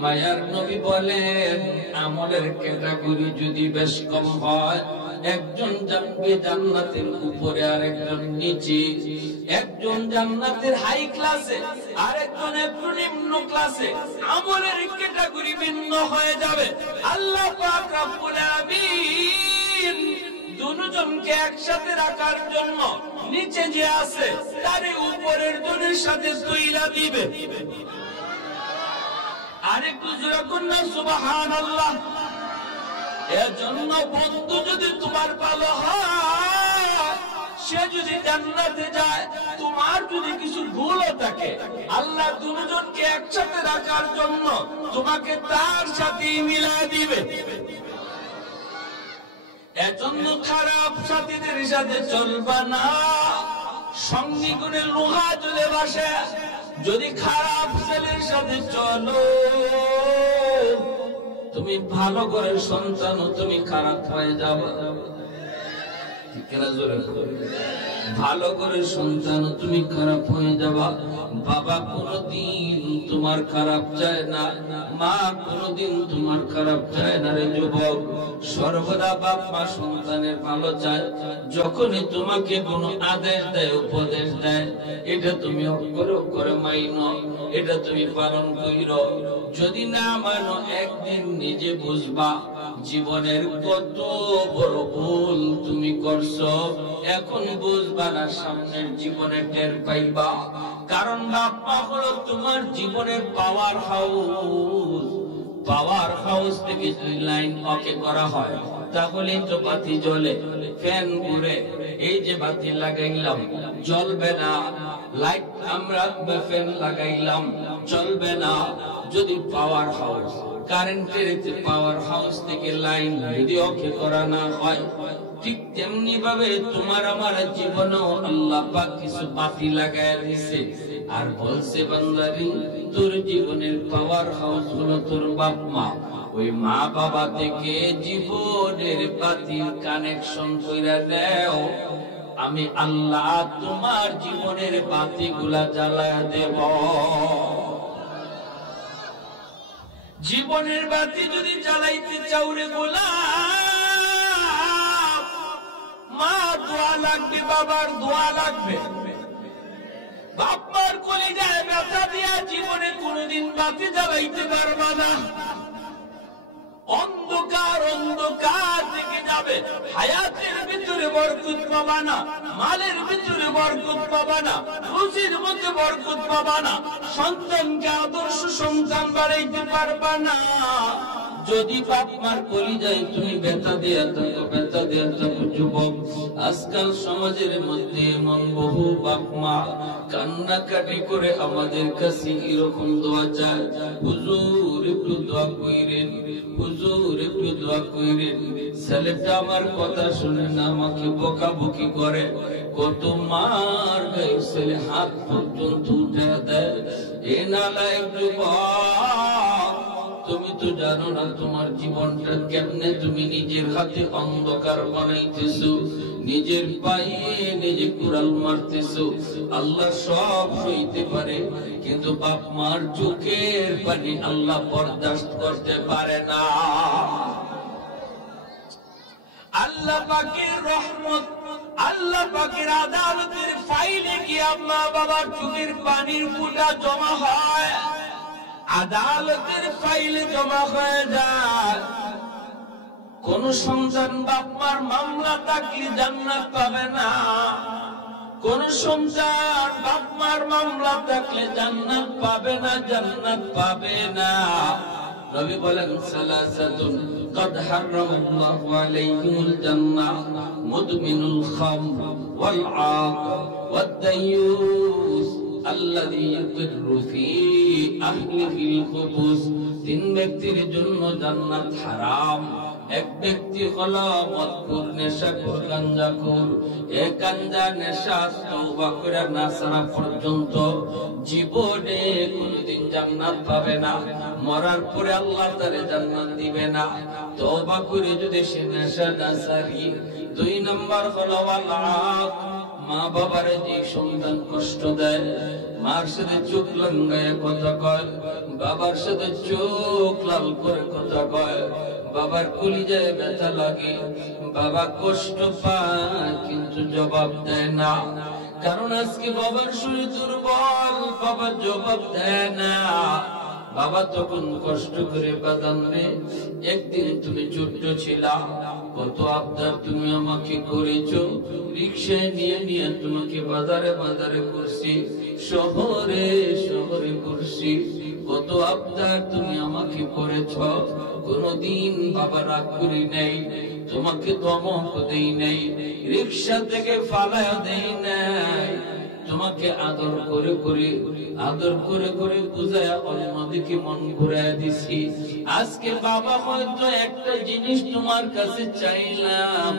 মায়ার নবী বলেন আমলের ক্যাটাগরি যদি বেশ কম হয়, একজন যাবে জান্নাতের উপরে আরেকজন নিচে, একজন জান্নাতের হাই ক্লাসে আরেকজন একটু নিম্ন ক্লাসে, আমলের ক্যাটাগরি ভিন্ন হয়ে যাবে। আল্লাহ পাক রব্বুল আলামিন দুজনকে একসাথে রাখার জন্য নিচে যে আছে তার উপরের জনের সাথে তুইলা দিবে। আরেকটু জোরে কন্যা সুবহানাল্লাহ। এজন্য বন্ধু যদি তোমার ভালো হয়, সে যদি জান্নাতে যায়, তোমার যদি কিছু ভুলও থাকে, আল্লাহ দুজনকে একসাথে রাখার জন্য তোমাকে তার সাথে মিলাই দিবে। এজন্য খারাপ সাথীদের সাথে চলবা না। সঙ্গী গুণে লোহা চলে বসে, যদি খারাপ ছেলের সাথে চলো, তুমি ভালো করে সন্তান তুমি খারাপ হয়ে যাবে। ভালো করে সন্তান তুমি খারাপ হয়ে যাবা। বাবা কোনদিন তোমার খারাপ চায় না, মা কোনদিন তোমার খারাপ চায় না রে যুবক। সর্বদা বাপ মা সন্তানের ভালো চায়। যখনই তোমাকে কোনো আদেশ দেয়, উপদেশ দেয়, এটা তুমি অক্ষরে অক্ষরে মাইনো, এটা তুমি পালন কইরো। যদি না মানো, একদিন নিজে বুঝবা জীবনের কত বড় ভুল তুমি করছো। এখন বুঝবা না, সামনের জীবনে টের পাইবা। কারণ বাপ মা হলো তোমার জীবনের পাওয়ার হাউস। পাওয়ার হাউস থেকে যদি লাইন ওকে করা হয়, তাহলে তো বাতি জ্বলে, ফ্যান ঘুরে। এই যে বাতি লাগাইলাম জ্বলবে না, লাইট আমরা ফ্যান লাগাইলাম চলবে না। যদি পাওয়ার হাউস কারেন্টের পাওয়ার হাউস থেকে লাইন যদি ওকে করা না হয়, ঠিক তেমনি ভাবে তোমার আমার জীবনেও আল্লাহ পাক কিছু বাতি লাগায় দিয়েছে। আর বলছে বান্দারি, তোর জীবনের পাওয়ার হাউস হলো তোর বাপ মা। ওই মা বাবা থেকে জীবনের বাতির কানেকশন কইরা দেও, আমি আল্লাহ তোমার জীবনের বাতিগুলা জ্বালায়া দেব। জীবনের বাতি যদি জ্বালাইতে চাও রে গোলাম, মা দোয়া লাগবে, বাবার দোয়া লাগবে। বাপ মার কলিজায় ব্যথা দিয়া জীবনে কোনদিন বাতি জ্বালাইতে পারবা না। অন্ধকার অন্ধকার থেকে যাবে। হায়াতের ভিতরে বরকত পাবা না, মালের ভিতরে বরকত পাবা না, রুজির মধ্যে বরকত পাবা না, সন্তানকে আদর্শ সন্তান বানাইতে পারবা না। যদি বাপ মার কলিজায় তুমি ব্যথা দিয়া থাকো, ব্যথা দিয়া থাকো যুবক। আজকাল সমাজের মধ্যে এমন বহু বাপ মা কান্নাকাটি করে আমাদের কাছে এরকম দোয়া চায়, হুজুর একটু দোয়া কইরেন, হুজুর একটু দোয়া কইরেন। ছেলেটা আমার কথা শুনে না, আমাকে বকাবকি করে। কত মার গায়ে ছেলে হাত পর্যন্ত উঠে দেয়। এ নালায়েক যুবক, তুমি তো জানো না তোমার জীবনটা কেমনে তুমি নিজের হাতে অন্ধকার বানাইতেছো, নিজের পায়ে নিজে কুড়াল মারতেছো। আল্লাহ সব সইতে পারে, কিন্তু বাপ মার চোখের পানি আল্লাহ বরদাস্ত করতে পারে না। আল্লাহ পাকের রহমত আল্লাহ পাকের আদালতের ফাইলে কি আম্মা বাবার চোখের পানির ফোঁটা জমা হয়, আদালতের ফাইলে জমা হয়ে যায়। কোন সন্তান বাপ মার মামলা থাকলে জান্নাত পাবে না, কোন সন্তান বাপ মার মামলা থাকলে জান্নাত পাবে না, জান্নাত পাবে না। নবী বলেন সালাসাতুন قد حرم الله عليهم الجنة مدمن الخمر والعاق والديوث الذي يقر في أهله الخبث। তিন ব্যক্তির জন্য জান্নাত হারাম। এক ব্যক্তি হলো মদখোর, নেশাখোর, গাঞ্জাখোর। এই গাঞ্জা নেশা তওবা করে না ছাড়া পর্যন্ত জীবনে কোনদিন জান্নাত পাবে না। মরার পরে আল্লাহ তারে জান্নাত দিবে না তওবা করে যদি সে নেশা না ছাড়ি। দুই নাম্বার হলো ওয়ালাক, মা বাবারে যে সন্তান কষ্ট দেয়, মার সাথে চোখ লাঙ্গায় কথা কয়, বাবার সাথে চোখ লাল করে কথা কয়, বাবার কলিজায় ব্যথা লাগে, বাবা কষ্ট পায় কিন্তু জবাব দেয় না। কারণ আজকে বাবার শরীর দুর্বল, বাবা জবাব দেয় না। বাবা তখন কষ্ট করে বাদামে, একদিন তুমি ছোট্ট ছিলা, কত আবদার তুমি আমাকে করেছো, রিক্সায় নিয়ে নিয়ে তোমাকে বাজারে বাজারে করছি, শহরে শহরে করছি, কত আবদার তুমি আমাকে করেছ। কোনদিন বাবা রাগ করি নাই, তোমাকে ধমক দেই নাই, রিক্সা থেকে ফালায়া দেই নাই, তোমাকে আদর করে করে বুঝায় অন্যদিকে মন ঘুরায় দিছি। আজকে বাবা হয়তো একটা জিনিস তোমার কাছে চাইলাম,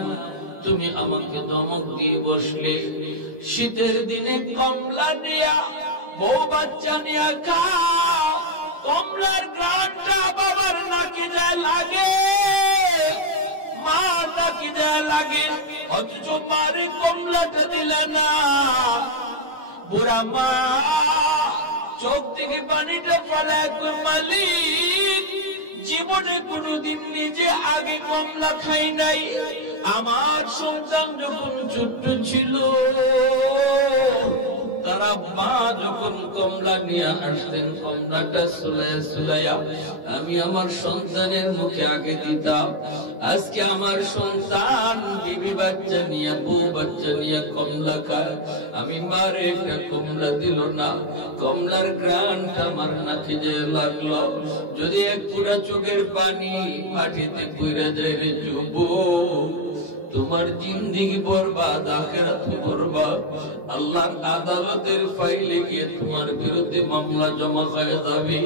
তুমি আমাকে ধমক দিয়ে বসলে। শীতের দিনে কমলা নিয়া বউ বাচ্চা নিয়া খাও, কমলার গ্রানটা বাবার নাকি যায় লাগে, মা নাকি যায় লাগে, অথচ মারে কমলাটা দিলে না। বুড়া মা চোখ থেকে পানিটা ফেলায়, মালিক জীবনে কোনদিন নিজে আগে কমলা খাই নাই। আমার সন্তান যখন ছোট্ট ছিল, তারা মা যখন কমলা নিয়ে আসতেন, কমলাটা সুলাইয়া আমি আমার সন্তানের মুখে আগে দিতাম। আজকে আমার সন্তান বিবি বাচ্চা নিয়ে, বউ বাচ্চা নিয়ে কমলা খায়, আমি মারে একটা কমলা দিল না, কমলার ঘ্রাণটা আমার নাকে যে লাগলো। যদি এক পুরা চোখের পানি মাটিতে পড়ে যায় রে যুবক, তোমার জিন্দেগি বরবাদ, আখিরাত বরবাদ। আল্লাহর আদালতের ফাইলে গিয়ে তোমার বিরুদ্ধে মামলা জমা হয়ে যাবে।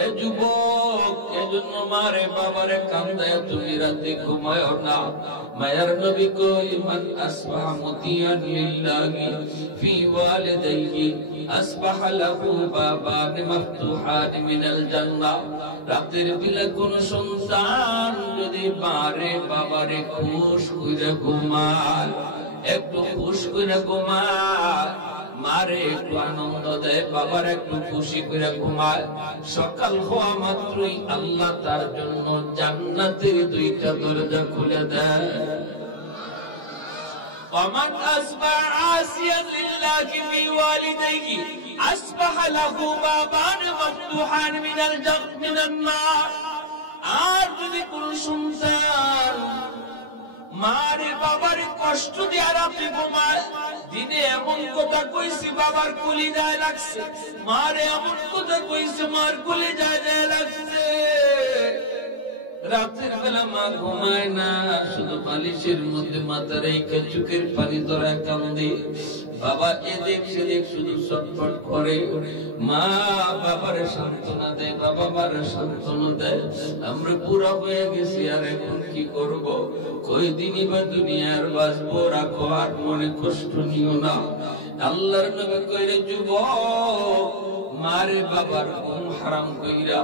এ যুবক, এজন্য মারে বাবারে কান্দায় তুমি রাতে ঘুমায়ো না। মায়ার নবী কই, মান আসবাহা মুতিয়ান লিল্লাহি ফি ওয়ালিদাইহি আসবাহা লাহু বাবান মাফতুহান মিনাল জান্নাহ। রাতের বেলা কোন সন্তান যদি মারে বাবারে খুশ করে ঘুমায়, একটু খুশ করে ঘুমায়, মারে একটু আনন্দ দেয়, বাবার একটু খুশি করে ঘুমায়, সকাল হওয়া মাত্রই আল্লাহ তার জন্য জান্নাতের দুইটা দরজা খুলে দেয়। ومن أصبح عاصيا لله في والديه أصبح له بابان مفتوحان من النار। আর যদি কোন সন্তান মারে বাবারে কষ্ট দিয়ে রাতে ঘুমায়, দিনে এমন কথা কইছি বাবার কলিজায় লাগছে, মারে এমন কথা কইছে মার কলিজায় লাগছে, রাতের বেলা মা ঘুমায় না, শুধু বালিশের মধ্যে মাথা রেখে চোখের পানি ধরা কান্দে, বাবা এদিক সেদিক শুধু ছটফট করে। মা বাবারে সান্ত্বনা দেয়, বাবা মারে সান্ত্বনা দেয়। আমরা পুরা হয়ে গেছি, আর এখন কি করব? কয়দিনই বা দুনিয়ার বাঁচবো, রাখো আর মনে কষ্ট নিও না। আল্লাহর নবী কইরে, যুবক মারে বাবার ঘুম হারাম কইরা,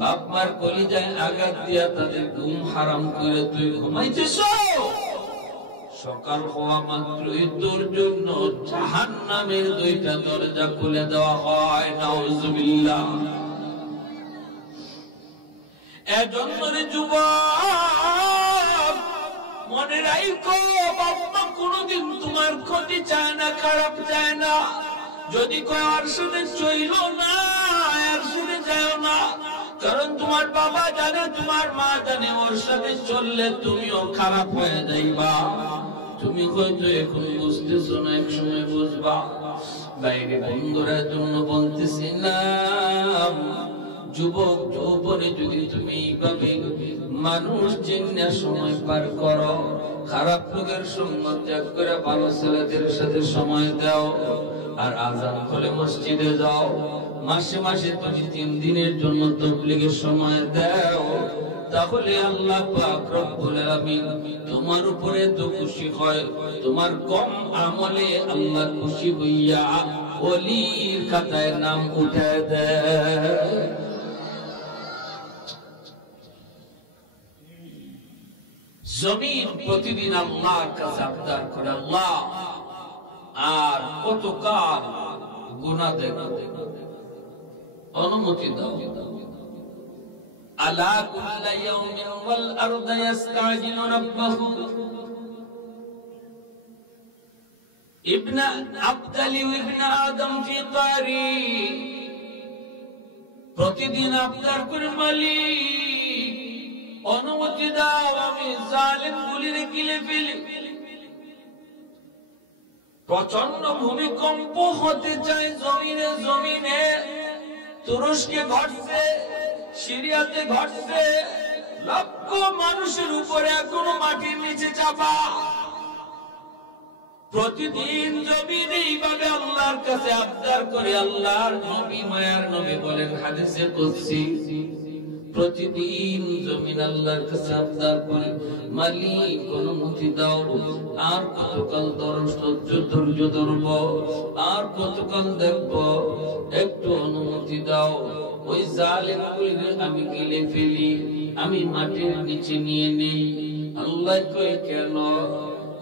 বাপ মার কলিজায় আঘাত দিয়া তাদের ঘুম হারাম কইরা তুই ঘুমাইতেছ, সকাল হওয়া মাত্রই তোর জন্য জাহান্নামের দুইটা দরজা খুলে দেওয়া হয়। নাউজুবিল্লাহ। এজন্য রে যুবক, মনে রাখো বাবা কোনদিন তোমার ক্ষতি চায় না, খারাপ চায় না। যদি কয় আর সাথে চইল না, আর সাথে যাও না, কারণ তোমার বাবা জানে, তোমার মা জানে, ওর সাথে চললে তুমিও খারাপ হয়ে যাইবা। তুমি হয়তো এখন বুঝতেছো না, এক সময় বুঝবা। বাইরে বন্ধুরা জন্য বলতেছিলাম, যুবক যৌবনে যদি তুমি এইভাবে মানুষ চিন্তা সময় পার করো, খারাপ লোকের সঙ্গ ত্যাগ করে ভালো ছেলেদের সাথে সময় দাও, আর আযান হলে মসজিদে যাও, মাসে মাসে তুমি 3 দিনের জন্য তাবলীগের সময় দাও, তাহলে আল্লাহ পাক রব্বুল আলামিন তোমার উপরে তো খুশি হয়, তোমার কম আমলে আল্লাহ খুশি হইয়া ওলির খাতায় নাম উঠায় দেয়। জমিন প্রতিদিন আল্লাহর কাছে আবদার করে, আল্লাহ আর কতকাল গুনাহ দেখব, অনুমতি দাও। আলা কুল্লা ইয়াউমিন ওয়াল আরদু ইস্তাজিলু রাব্বাহু। ইবনে আবদালি ইবনে আদম ফি তারি, প্রতিদিন আবদার করে, মালিক অনুমতি দাও, আমি জালিম গুলির গিলে ফেলি। প্রচন্ড ভূমিকম্প হতে চায় জমিনে জমিনে, তুরস্কে ঘটছে, সিরিয়াতে ঘটছে, লক্ষ মানুষের উপরে এখনো মাটির নিচে চাপা। প্রতিদিন জমিনে এইভাবে আল্লাহর কাছে আবদার করে। আল্লাহর নবী, মায়ার নবী বলেন হাদিসে কুদসি, প্রতিদিন জমিন আল্লাহর কাছে আবদার করে, মালিক অনুমতি দাও, আর কতকাল ধৈর্য ধরব, আর কতকাল দেখব, একটু অনুমতি দাও, ওই জালেম গুলিকে আমি গিলে ফেলি, আমি মাটির নিচে নিয়ে নেই। আল্লাহ কয় কেন?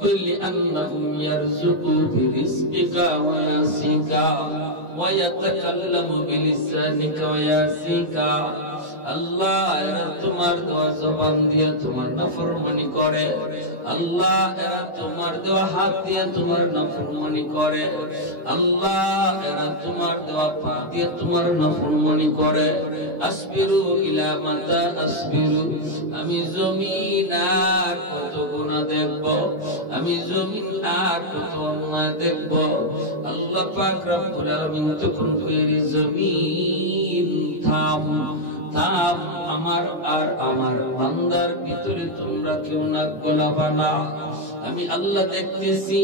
কইলি আন্নাহুম ইয়ারযুকু বিরিজকিকা ওয়া ইয়াসিকা ওয়া ইয়াতাকাল্লামু বিলিসানিকা ওয়া ইয়াসিকা। আল্লাহ এরা তোমার দেওয়া জবান দিয়ে তোমার নাফরমানি করে, আল্লাহ এরা তোমার দেওয়া হাত দিয়ে তোমার নাফরমানি করে, আল্লাহ এরা তোমার দেওয়া পা দিয়ে তোমার নাফরমানি করে। আসবিরু ইলা মাতা আসবিরু, আমি জমিন আর কত গুনাহ দেখব, আমি জমিন আর কত অন্যায় দেখব। আল্লাহ পাক রব্বুল আলামিন তখন কইরে, জমিন থাম থাম, আমার আর আমার বান্দার ভিতরে তোমরা কেউ নাক গলাবা না। আমি আল্লাহ দেখতেছি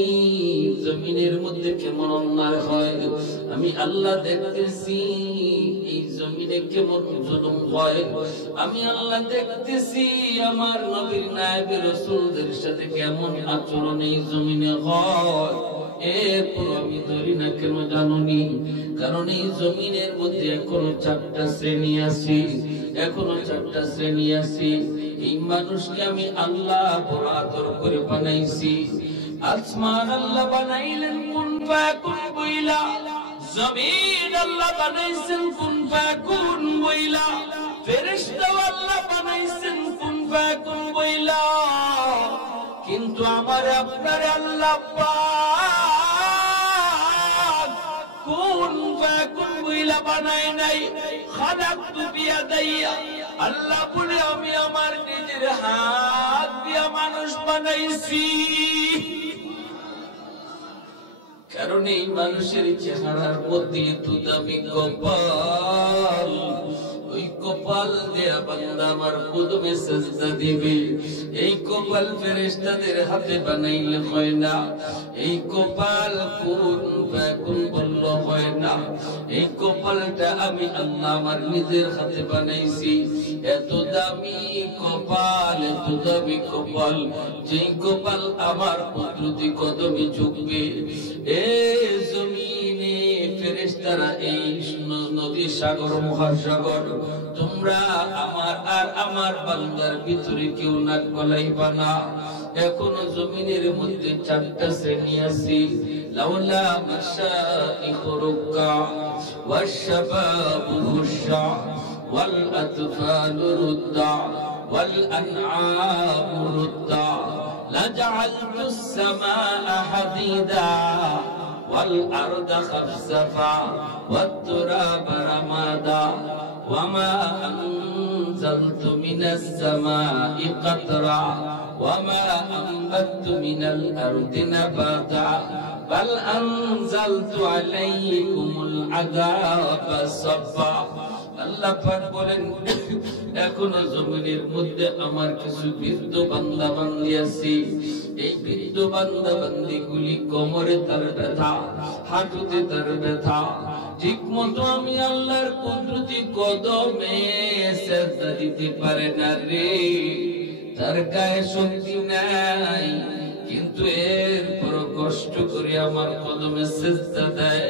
জমিনের মধ্যে কেমন অন্যায় হয়, আমি আল্লাহ দেখতেছি এই জমিনে কেমন জুলুম হয়, আমি আল্লাহ দেখতেছি আমার নবীর নায়েব রাসূলদের সাথে কেমন আচরণ এই জমিনে হয়। এরপর আমি ধরি না কেন জানুনি? কারণ এই জমিনের মধ্যে এখনো 4টা শ্রেণী আছে, এখনো 4টা শ্রেণী আছে। এই মানুষকে আমি আল্লাহ বড় আদর করে বানাইছি। আসমান আল্লাহ বানাইলেন কুন ফায়াকুন বইলা, জমিন আল্লাহ বানাইছেন কুন ফায়াকুন বইলা, ফেরেশতা আল্লাহ বানাইছেন কুন ফায়াকুন বইলা। কিন্তু আমার আপনার আল্লাহ পাক কুন ফায়াকুন বইলা বানায় নাই। খালাকতু বিয়াদাইয়া, আল্লাহ বলে আমি আমার নিজের হাত দিয়ে মানুষ বানাইছি। কারণ এই মানুষের চেহারার মধ্যে দুদামি কপাল, ওই কপাল দেয়া বান্দা আমার কদমে সিজদা দিবে। এই কপাল ফেরেশতাদের হাতে বানাইলে হয় না, এই কপাল কুন ফায়াকুন বললে হয় না। এই কপালটা আমি আল্লাহ আমার নিজের হাতে বানাইছি। এত দামি কপাল, এত দামি কপাল, যেই কপাল আমার কুদরতি কদমে ঝুঁকবে। এ জমিনে ফেরেশতারা, এই নদী, সাগর, মহাসাগর, তোমরা আমার আর আমার বান্দার ভিতরে কেউ নাক গলাইবা না। এখনো জমিনের মধ্যে 4টা শ্রেণী আছে। লাউলা মাশাইখু রুক্কা ওয়াশ-শাবাবু হুশা ওয়াল আতফালু রুদ্দা ওয়াল আনআমু রুদ্দা। লাজাআলতুস সামাআ হাদিদা ওয়াল আরদা খাসফা ওয়াত তুরাবা রামাদা ওয়ামা আনজালতু মিনাস সামাই কাতরা ওয়ামা আনবাতু মিনাল আরদি নাবাতা বাল আনজালতু আলাইকুমুল আযাবা সাফা। আল্লাহ পাক বলেন, এখনো জমিনের মধ্যে আমার কিছু বৃদ্ধ বান্দা বান্দি আছে। এই বৃদ্ধ বান্দা বান্দিগুলি কোমরে তার ব্যথা, হাঁটুতে তার ব্যথা, ঠিক মতো আমি আল্লাহর কুদরতি কদমে সিজদা দিতে পারে না রে। তার গায়ে শক্তি নাই, কিন্তু এরপর কষ্ট করে আমার কদমে সিজদা দেয়।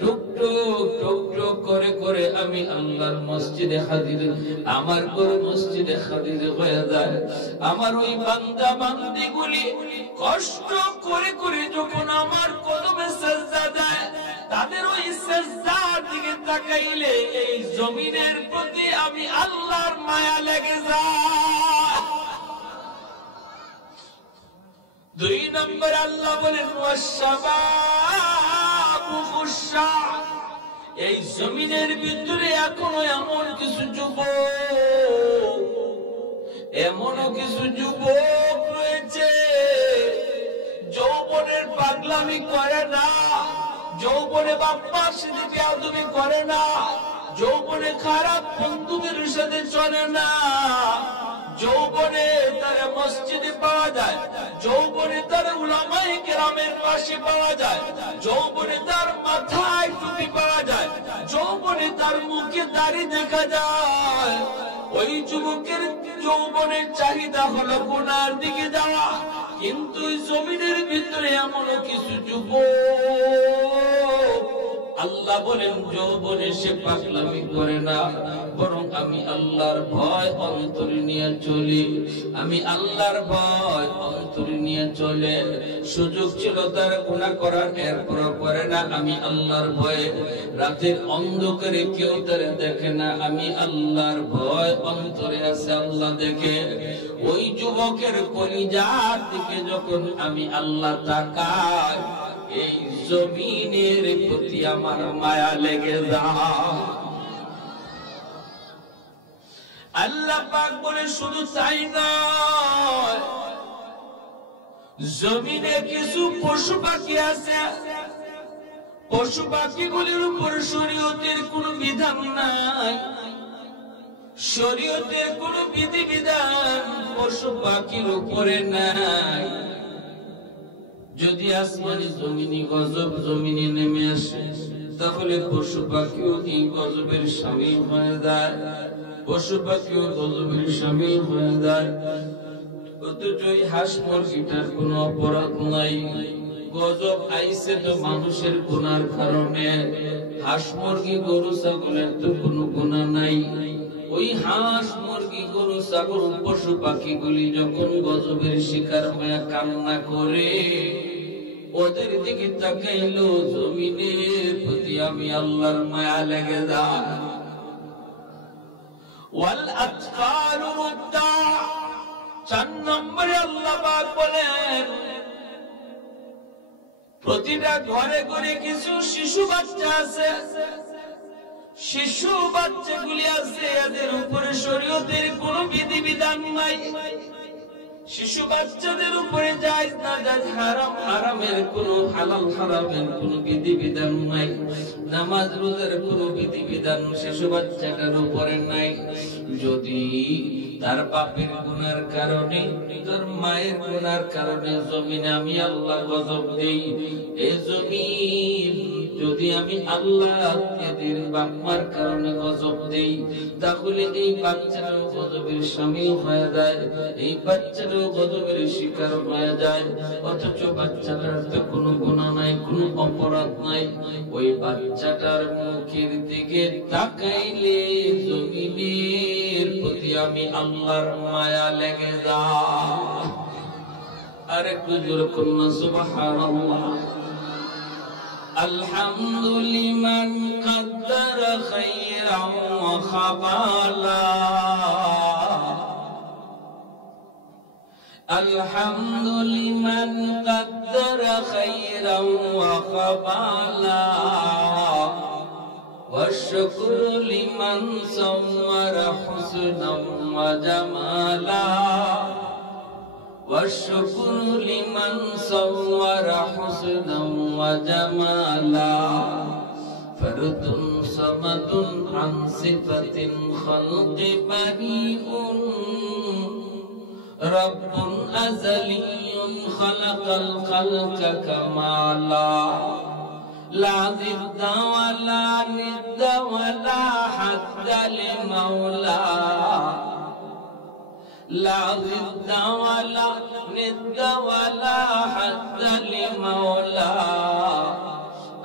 টুক টুক টুক টুক করে করে আমি আল্লাহর মসজিদে হাজির, আমার ঘর মসজিদে হাজির হয়ে যায়। আমার ওই বান্দা বান্দিগুলি কষ্ট করে করে যখন আমার কদমে সিজদা দেয়, তাদের ওই সিজদার দিকে তাকাইলে এই জমিনের প্রতি আমি আল্লাহর মায়া লেগে যায়। দুই নম্বর আল্লাহ বলেন, ওয়াশশাবাবু খুশশা, এই জমিনের ভিতরে এখনো এমন কিছু যুবক, এমনও কিছু যুবক রয়েছে যৌবনের পাগলামি করে না, যৌবনে বাপ্পার সাথে বেয়াদবি করে না, যৌবনে খারাপ বন্ধুদের সাথে চলে না, যৌবনে তার মসজিদে পাওয়া যায়, যৌবনে তার উলামায়ে কেরামের পাশে পাওয়া যায়, যৌবনে তার মাথায় টুপি পাওয়া যায়, যৌবনে তার মুখে দাড়ি দেখা যায়। ওই যুবকের যৌবনের চাহিদা হলো গুনার দিকে যাওয়া, কিন্তু জমিনের ভিতরে এমন কিছু যুবক আল্লাহ বলেন যৌবনে সে পাগলামি করে না, বরং আমি আল্লাহর ভয় অন্তরে নিয়ে চলি, আমি আল্লাহর ভয় অন্তরে নিয়ে চলে। সুযোগ ছিল তার গুনাহ করার, এরপর করে না, আমি আল্লাহর ভয়ে। রাতের অন্ধকারে কেউ তারে দেখে না, আমি আল্লাহর ভয় অন্তরে আছে, আল্লাহ দেখে। ওই যুবকের কলিজার দিকে যখন আমি আল্লাহ তাকাই, এই জমিনের প্রতি আমার মায়া লেগে যায়। আল্লাহ পাক বলে, শুধু তাই নয়, জমিনে কিছু পশু পাখি আছে, পশু পাখিগুলির উপর শরীয়তের কোনো বিধান নাই, শরীয়তের কোনো বিধিবিধান পশু পাখির উপরে নাই। যদি আসমানি জমিনি গজব জমিনে নেমে আসে, তাহলে পশু পাখিও এই গজবের শামিল হয়ে যায়, পশু পাখিও গজবের শামিল হয়ে যায়। অথচ এই হাঁস মুরগিটার কোনো অপরাধ নাই, গজব আইছে তো মানুষের গুনার কারণে। হাঁস মুরগি গরু ছাগলের তো কোনো গুনাহ নাই। ওই হাঁস মুরগি গরু ছাগল পশু পাখিগুলি যখন গজবের শিকার হয়ে কান্না করে, ওদের দিকে তাকাইলো জমিনের প্রতি আমি আল্লাহর মায়া লেগে যায়। ওয়াল আতফালু রুদ্দা, 4 নম্বরে আল্লাহ পাক বলেন, প্রতিটা ঘরে ঘরে কিছু শিশু বাচ্চা আছে, শিশু বাচ্চাগুলি আছে, এদের উপরে শরীয়তের কোনো বিধিবিধান নাই। শিশু বাচ্চাদের উপরে জায়েজ না জায়েজ, হারাম হারামের কোনো, হালাল হারামের কোনো বিধিবিধান নাই। নামাজ রোজার কোনো বিধিবিধান শিশু বাচ্চাটার উপরে নাই। যদি তার বাপের গুনার কারণে, তার মায়ের গুনার কারণে জমিনে আমি আল্লাহ গজব দেই, এই জমিন যদি আমি আল্লাহ এদের বাপমার কারণে গজব দেই, তাহলে এই বাচ্চাটাও গজবের শামিল হয়ে যায়, এই বাচ্চাটাও গজবের শিকার হয়ে যায়। অথচ বাচ্চাটার তো কোনো গুনাহ নাই, কোনো অপরাধ নাই। ওই বাচ্চাটার মুখের দিকে তাকাইলে জমিনের প্রতি আমি আল্লাহর মায়া লেগে যায়। আরেকটু জোরে কন্যা সুবহানাল্লাহ। আলহামদুলিল্লাহ কদ্দার খায়রান ওয়া খাবালা, الحمد لمن قدر خيرا وخبالا والشكر لمن صور حسنا وجمالا والشكر لمن صور حسنا وجمالا فرد صمد عن صفة الخلق بريء رب أزلي خلق الخلق كمالا لا ضد ولا ند ولا حد لمولى لا ضد ولا ند ولا حد لمولى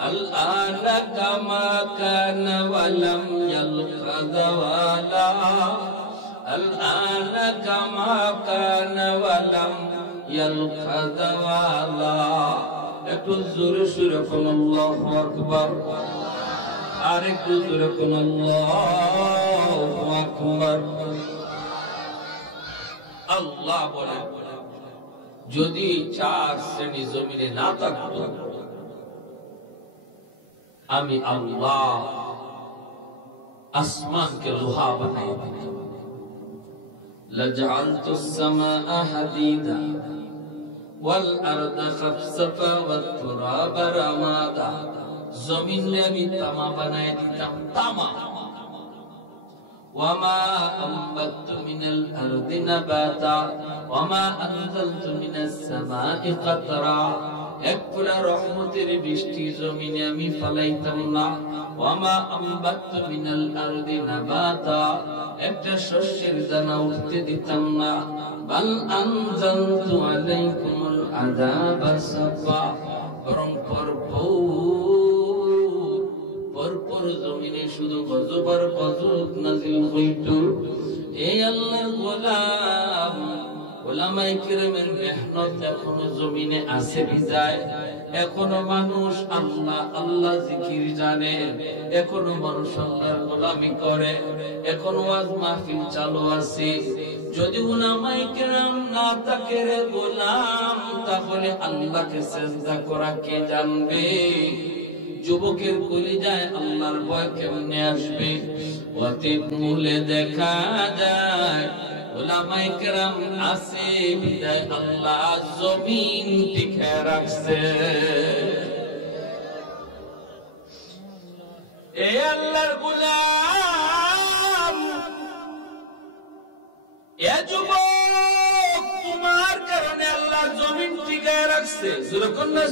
الآن كما كان ولم يلق زوالا الآن كما كان ولم يلق زوالا একটু জোরে সুরে কোন আল্লাহু আকবার আর একটু জোরে কোন আল্লাহু আকবার আল্লাহ বলেন যদি চার শ্রেণী জমিনে না থাকতো আমি আল্লাহ আসমানকে লোহা বানিয়ে দিতাম লাজআলতুস সামাআ হাদিদা ওয়াল আরদা খাফসাফা ওয়াত তুরাবা রামাদা জমিনে আমি তামা বানিয়ে দিতাম তামা ওয়ামা আনবাতু মিনাল আরদি নাবাতা ওয়ামা আনজালতু মিনাস সামাই কাতরা এক ফোঁটা রহমতের বৃষ্টি জমিনে আমি ফলাইতাম না ওয়ামা আনবাতু মিনাল আরদি নাবাতা একটা শস্যের দানা উঠতে দিতাম না বাল আনজালতু আলাইকুমুল আযাবা সাফা বরং পরপর জমিনে শুধু গজব আর গজব নাযিল হইত এই আল্লাহর গোলাম উলামায়ে কিরামের মেহনত এখনো জমিনে আছে বিজায় এখনো মানুষ আল্লাহ আল্লাহ জিকির জানে এখনো মানুষ আল্লাহর গোলামি করে এখনো ওয়াজ মাহফিল চালু আছে যদি উলামায়ে কিরাম না থাকে রে গোলাম তাহলে আল্লাহকে সিজদা করা কে জানবে যুবকের কলিজায় আল্লাহর ভয় কেমনে আসবে অতীত মূলে দেখা যায় উলামায়ে কেরাম আছে বিদায় আল্লাহ জমিন টিকে রাখছে এ আল্লাহর গোলাম এ যুবক তোমার কারণে আল্লাহ জমিন টিকে রাখছে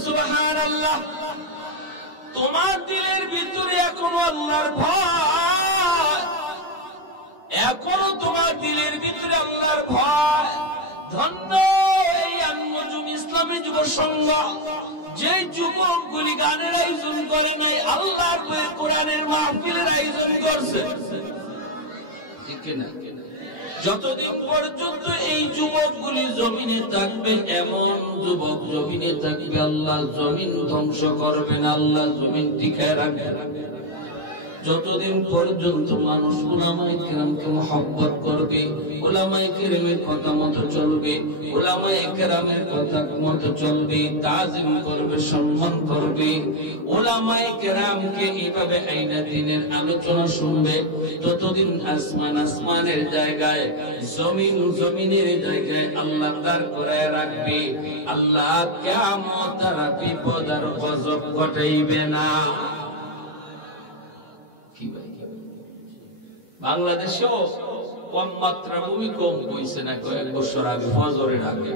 সুবহানাল্লাহ তোমার দিলের ভিতরে এখনো আল্লাহর ভয় এখনো তোমার দিলের ভিতরে আল্লাহর ভয় ধন্য এই আনমজুম ইসলামী যুব সংঘ যে যুবকগুলি গানের আয়োজন করে নাই আল্লাহর ভয়ে কোরআনের মাহফিলের আয়োজন করছে ঠিক না যতদিন পর্যন্ত এই যুবকগুলি জমিনে থাকবে এমন যুবক জমিনে থাকবে আল্লাহ জমিন ধ্বংস করবেন আল্লাহ জমিন টিকায় রাখবেন যতদিন পর্যন্ত মানুষ উলামায়ে কেরামকে মহব্বত করবে উলামায়ে কেরামের কথা মতো চলবে উলামায়ে কেরামের কথা মতো চলবে তাজিম করবে সম্মান করবে উলামায়ে কেরামকে এইভাবে আইনা দ্বীনের আলোচনা শুনবে ততদিন আসমান আসমানের জায়গায় জমিন জমিনের জায়গায় আল্লাহ দাঁড় করায় রাখবে আল্লাহ কিয়ামত আর বিপদ আর গজব ঘটাইবে না বাংলাদেশেও কম মাত্রা ভূমিকম্প হয়েছে না কয়েক বছর আগে ফজরের আগে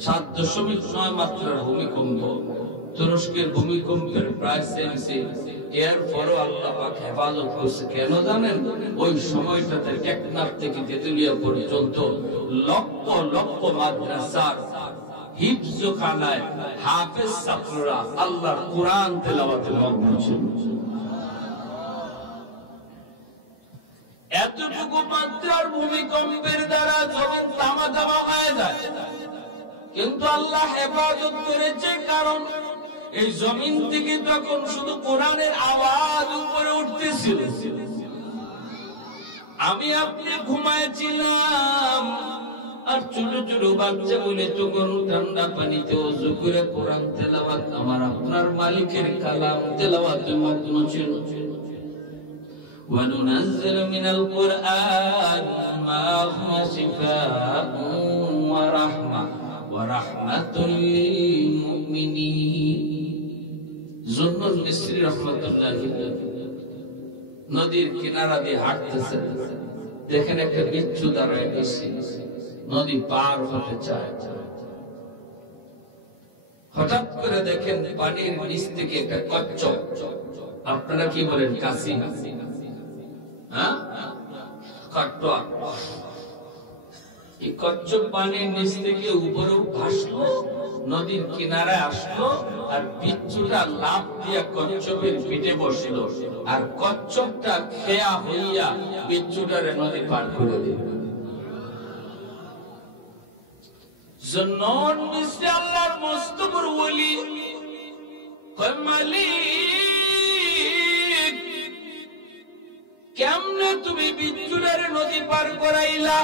7.9 মাত্রার ভূমিকম্প তুরস্কের ভূমিকম্পের প্রায় সেম এর পরও আল্লাহ পাক হেফাজত করছে কেন জানেন ওই সময়টাতে টেকনাফ থেকে তেতুলিয়া পর্যন্ত লক্ষ লক্ষ মাদ্রাসার হিফজখানায় হাফেজ ছাত্ররা আল্লাহর কোরআন তেলাওয়াতে মগ্ন ছিল এতটুকু মাত্রার ভূমিকম্পের দ্বারা জমিন তামা তামা হয়ে যায় কিন্তু আল্লাহ হেফাজত করেছে কারণ এই জমিন থেকে তখন শুধু কোরআনের আওয়াজ উপরে উঠতেছিল আমি আপনি ঘুমাইছিলাম আর ছোট ছোট বাচ্চা বলে তখন ঠান্ডা পানিতে ওযু করে কোরআন তেলাওয়াত আমার আপনার মালিকের কালাম তেলাওয়াতে মগ্ন ছিল। وننزل من القرآن ما هو شفاء ورحمة للمؤمنين জুন্নুল মিসরি রাহমাতুল্লাহ নদীর কিনারা দিয়ে হাঁটতেছে, দেখেন একটা বিচ্ছু দাঁড়ায় গেছে, নদী পার হতে চায়। হঠাৎ করে দেখেন পানির নিচ থেকে একটা কচ্ছপ, আপনারা কি বলেন কাছি, কাটোয়া, এই কচ্ছপ পানির নিচ থেকে উপরে ভাসলো, নদীর কিনারে আসলো, আর বিচ্ছুটা লাফ দিয়া কচ্ছপের পিঠে বসলো, আর কচ্ছপটা খেয়া হইয়া বিচ্ছুটারে নদী পার করে দিল। জুন্নুন মিসরি আল্লাহর মস্ত বড় ওলি, কয় মালিক কেমনে তুমি বিচ্ছুটারে নদী পার করাইলা?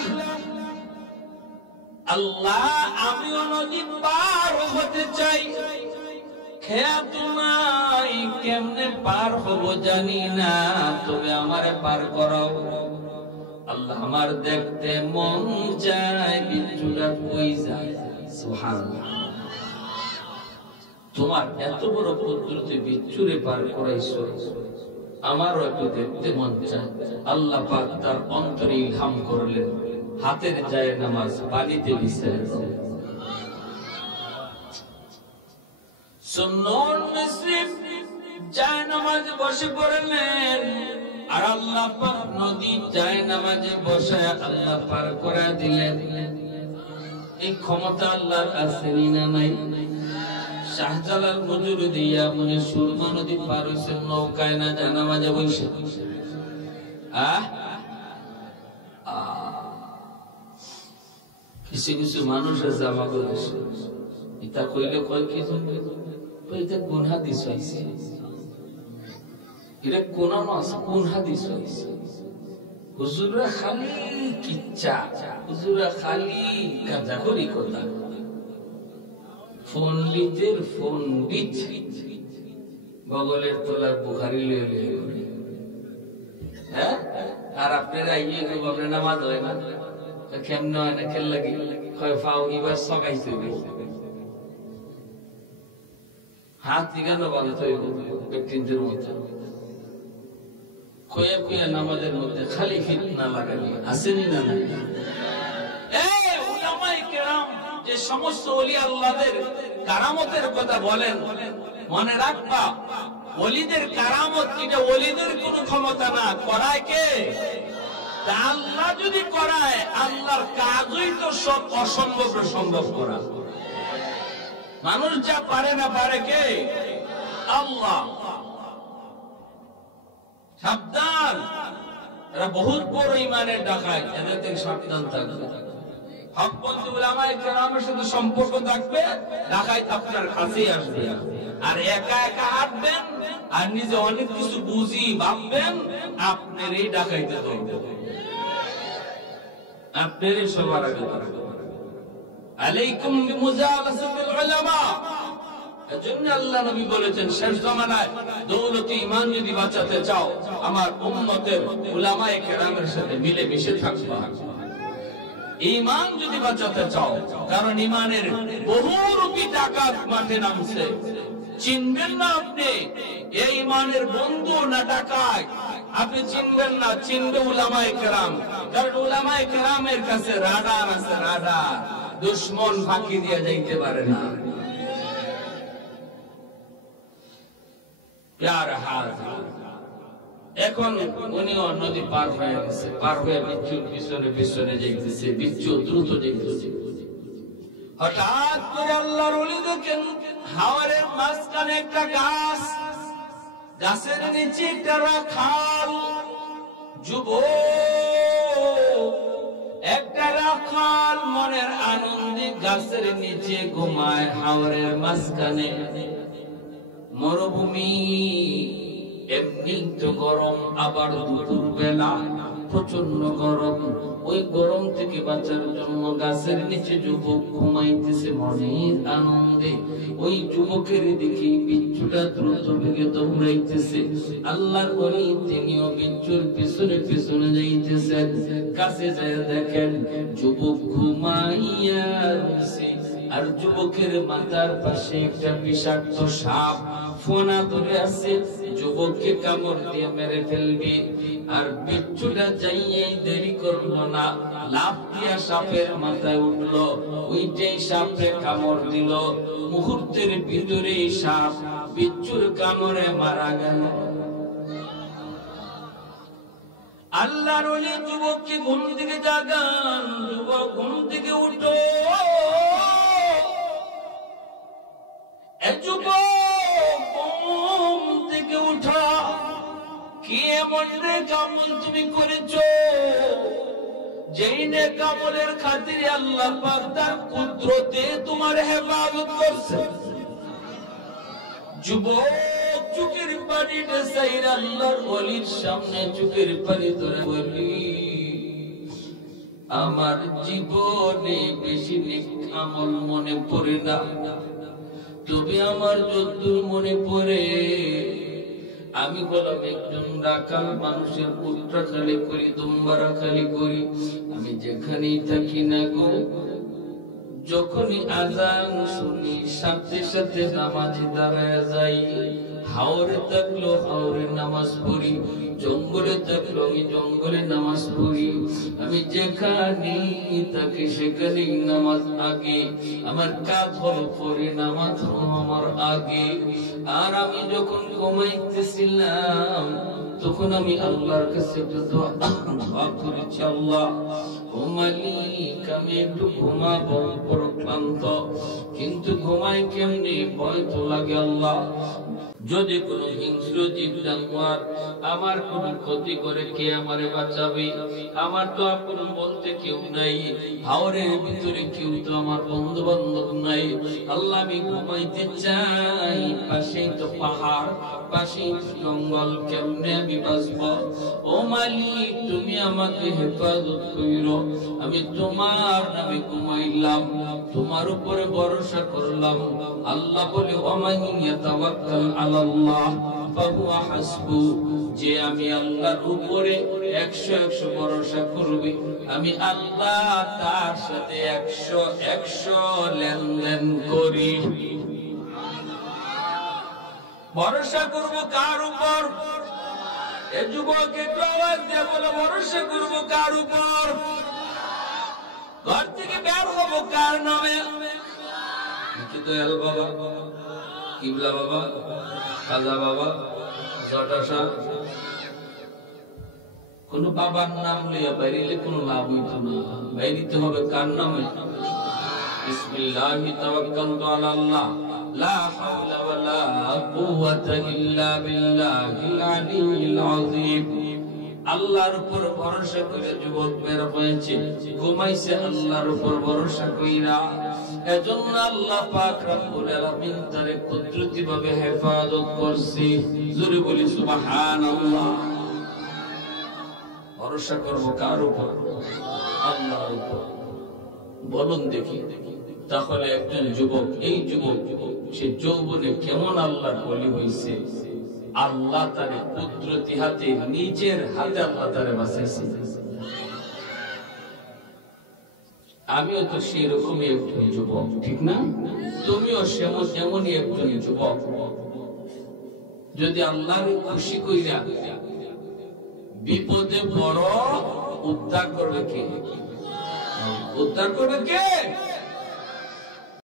আল্লাহ আমিও নদী পার হতে চাই, খেয়া তোমায় কেমনে পার হব জানি না, তবে আমারে পার করাও। আল্লাহ আমার দেখতে মন চায় বিচ্ছুটা কই যায়। সুবহানাল্লাহ, তোমার এত বড় কুদরতে বিচ্ছুরে পার করাইছো, আমারও একটু দেখতে মন চায়। আল্লাহ পাক তার অন্তরে ইলহাম করলেন, হাতের যায় নামাজ পানিতে বিছায় দাও। সুন্নুল মিসরি যায় নামাজে বসে পড়লেন, আর আল্লাহ পাক নদী যায় নামাজে বসে আল্লাহ পার করে দিলেন। এই ক্ষমতা আল্লাহর আছে না নাই? শাহজালাল মজুরি দিয়া মনে সুরমা নদী পার হইছে নৌকায়, না যায় নামাজে বসে। কিছু কিছু মানুষ আছে আমাকে ইতা কইলে কয় কি এটা কোন হাদিস হইছে, এটা কোন মাস কোন হাদিস হইছে? হুজুররা খালি কিচ্ছা, হুজুররা খালি গাঁজাখড়ি কথা, পণ্ডিতের পণ্ডিত বগলের তোলার বুখারি লয়ে লয়ে, হ্যাঁ? আর আপনারা ইয়ে আপনার নামাজ হয় না, কেমন হয় না, খেল লাগে ফাও এবার সবাইছে হাত দিগানো ভালো তৈব ব্যক্তিদের মধ্যে কয়া কয়া নামাজের মধ্যে খালি ফিতনা লাগালি আসেনি না? উলামায়ে কেরাম যে সমস্ত ওলি আল্লাহদের কারামতের কথা বলেন, মনে রাখবা ওলিদের কারামত এটা ওলিদের কোনো ক্ষমতা না, করায় কে? আল্লাহ যদি করায়, আল্লাহর কাজই তো সব অসম্ভব সম্ভব করা। মানুষ যা পারে না পারে কে? আল্লাহ। সাবধান, এরা বহুত বড় ইমানের ডাকাত, এদের থেকে সাবধান থাকবে। হকপন্থী উলামায়ে কেরামের সাথে সম্পর্ক থাকবে, ডাকাত আপনার কাছেই আসবে। আর একা একা হাঁটবেন আর নিজে অনেক কিছু বুঝি ভাববেন, আপনার এই ডাকাইতে ধরবে, আপনার সবার আগে আলাইকুম বিমুজালাসাতিল উলামা। এজন্য আল্লাহ নবী বলেছেন, শেষ জামানায় দৌলতে ঈমান যদি বাঁচাতে চাও, আমার উম্মতের উলামায়ে কেরামের সাথে মিলে মিশে থাকবা। ঈমান যদি বাঁচাতে চাও, কারণ ঈমানের বহুরূপী ডাকাত মাঠে নামছে, চিনবেন না আপনি এই ঈমানের বন্ধু না ডাকাত, আপনি চিনবেন না, চিনবে উলামায়ে কেরাম। কারণ উলামায়ে কেরামের কাছে রাডার আছে, রাডার, দুশমন ফাঁকি দিয়ে যাইতে পারে না। এখন উনিও নদী পার হয়ে গেছে, পার হয়ে বিচ্ছুর পিছনে পিছনে যাইতেছে, বিচ্ছু দ্রুত যাইতেছে। হঠাৎ করে আল্লাহর ওলি দেখেন হাওরের মাঝখানে একটা গাছ, গাছের নিচে একটা রাখাল যুবক, একটা রাখাল মনের আনন্দে গাছের নিচে ঘুমায় হাওরের মাঝখানে। মরুভূমি, এমনি তো গরম, আবার দুপুর বেলা প্রচন্ড গরম। ওই গরম থেকে বাঁচার জন্য গাছের নিচে যুবক ঘুমাইতেছে মনের আনন্দে। ওই যুবকের দিকে বিচ্ছুটা দ্রুত বেগে দৌড়াইতেছে। আল্লাহর ওলি তিনিও বিচ্ছুর পিছনে পিছনে যাইতেছেন। কাছে যায় দেখেন যুবক ঘুমাইয়া আছে, আর যুবকের মাথার পাশে একটা বিষাক্ত সাপ ফোনা ধরে আছে, যুবককে কামড় দিয়ে মেরে ফেলবে। আর বিচ্ছুটা যাইয়ে দেরি করলো না, লাফ দিয়া সাপের মাথায় উঠলো। ওইটাই সাপে কামড় দিল। মুহূর্তের ভিতরে সাপ বিচ্ছুর কামড়ে মারা গেল। আল্লাহর ওলি যুবককে ঘুম থেকে জাগান, যুবক ঘুম থেকে উঠো। ঘুম থেকে উঠা, কি এমন কামল তুমি করেছো যেই কামলের খাতিরে আল্লাহ পাক তার কুদরতে তোমার হেফাজত করছে। যুবক চোখের পানিটা চাইর আল্লাহর ওলির সামনে চোখের পানি ধরে বলি, আমার জীবনে বেশি নেক আমল মনে পড়ে না, তবে আমার যদ্দূর মনে পড়ে আমি বললাম একজন রাখাল মানুষের পুত্র খালি করি, দুম্বারা খালি করি। আমি যেখানেই থাকি না গো, যখনই আজান শুনি সাথে সাথে নামাজে দাঁড়ায় যাই। হাওরে থাকলো হাওরে নামাজ পড়ি, জঙ্গলে থাকলো আমি জঙ্গলে নামাজ পড়ি। আমি যেখানেই থাকি সেখানেই নামাজ আগে, আমার কাজ হলো পরে নামাজ হলো আমার আগে। আর আমি যখন ঘুমাইতেছিলাম তখন আমি আল্লাহর কাছে দোয়া করেছি, আল্লাহ ও মালিক আমি একটু ঘুমাবো, বড় ক্লান্ত, কিন্তু ঘুমাই কেমনি ভয় তো লাগে। আল্লাহ যদি কোন হিংস্র জীব জানোয়ার আমার কোন ক্ষতি করে কে আমারে বাঁচাবে? আমার তো আপন বলতে কেউ নাই, হাওরের ভিতরে কেউ তো আমার বন্ধু বান্ধব নাই। আল্লাহ আমি ঘুমাইতে চাই, পাশেই তো পাহাড়, পাশেই জঙ্গল, কেমনে আমি বাঁচবো? ও মালিক তুমি আমাকে হেফাজত কইরো। আমি তোমার নামে ঘুমাইলাম, তোমার উপরে ভরসা করলাম। আল্লাহ বলে ওমান ইয়াতাওয়াক্কাল আলাল্লাহ ফাহুয়া হাসবু, যে আমি আল্লাহর উপরে 100 ভরসা করবে, আমি আল্লাহ তার সাথে 100 লেনদেন করি। ভরসা করব কার উপর? এ যুবক একটু আওয়াজ দিয়ে বলে ভরসা করব কার উপর? ঘর থেকে বের হবো কার নামে? দয়াল বাবা, কিবলা বাবা, খাজা বাবা, জটাশা, কোন বাবার নাম লইয়া বাইরিলে কোন লাভ হইতো না। বাইরিতে হবে কার নামে? বিসমিল্লাহি তাওয়াক্কালতু আলাল্লাহ, লা হাওলা ওয়ালা কুওয়াতা ইল্লা বিল্লাহিল আলিয়্যিল আযীম। আল্লাহর উপর ভরসা করে যুবক বের হয়েছে, ঘুমাইছে আল্লাহর উপর ভরসা কইরা। এজন্য আল্লাহ পাক রব্বুল আলামিন তারে কুদরতি ভাবে হেফাজত করছে। জোরে বলি সুবহানাল্লাহ। ভরসা করব কার উপর? আল্লাহর উপর। বলুন দেখি, তাহলে একজন যুবক, এই যুবক সে যৌবনে কেমন আল্লাহর ওলি হইছে? আল্লাহ তারে কুদরতি হাতে, নিজের হাতে আল্লাহ তারে বাঁচাইছে। আমিও তো সেই রকমই একজন যুবক, ঠিক না? তুমিও যেমনই একজন যুবক। যদি আল্লাহর খুশি কইরা বিপদে বড়, উদ্ধার করবে কে? উদ্ধার করবে কে?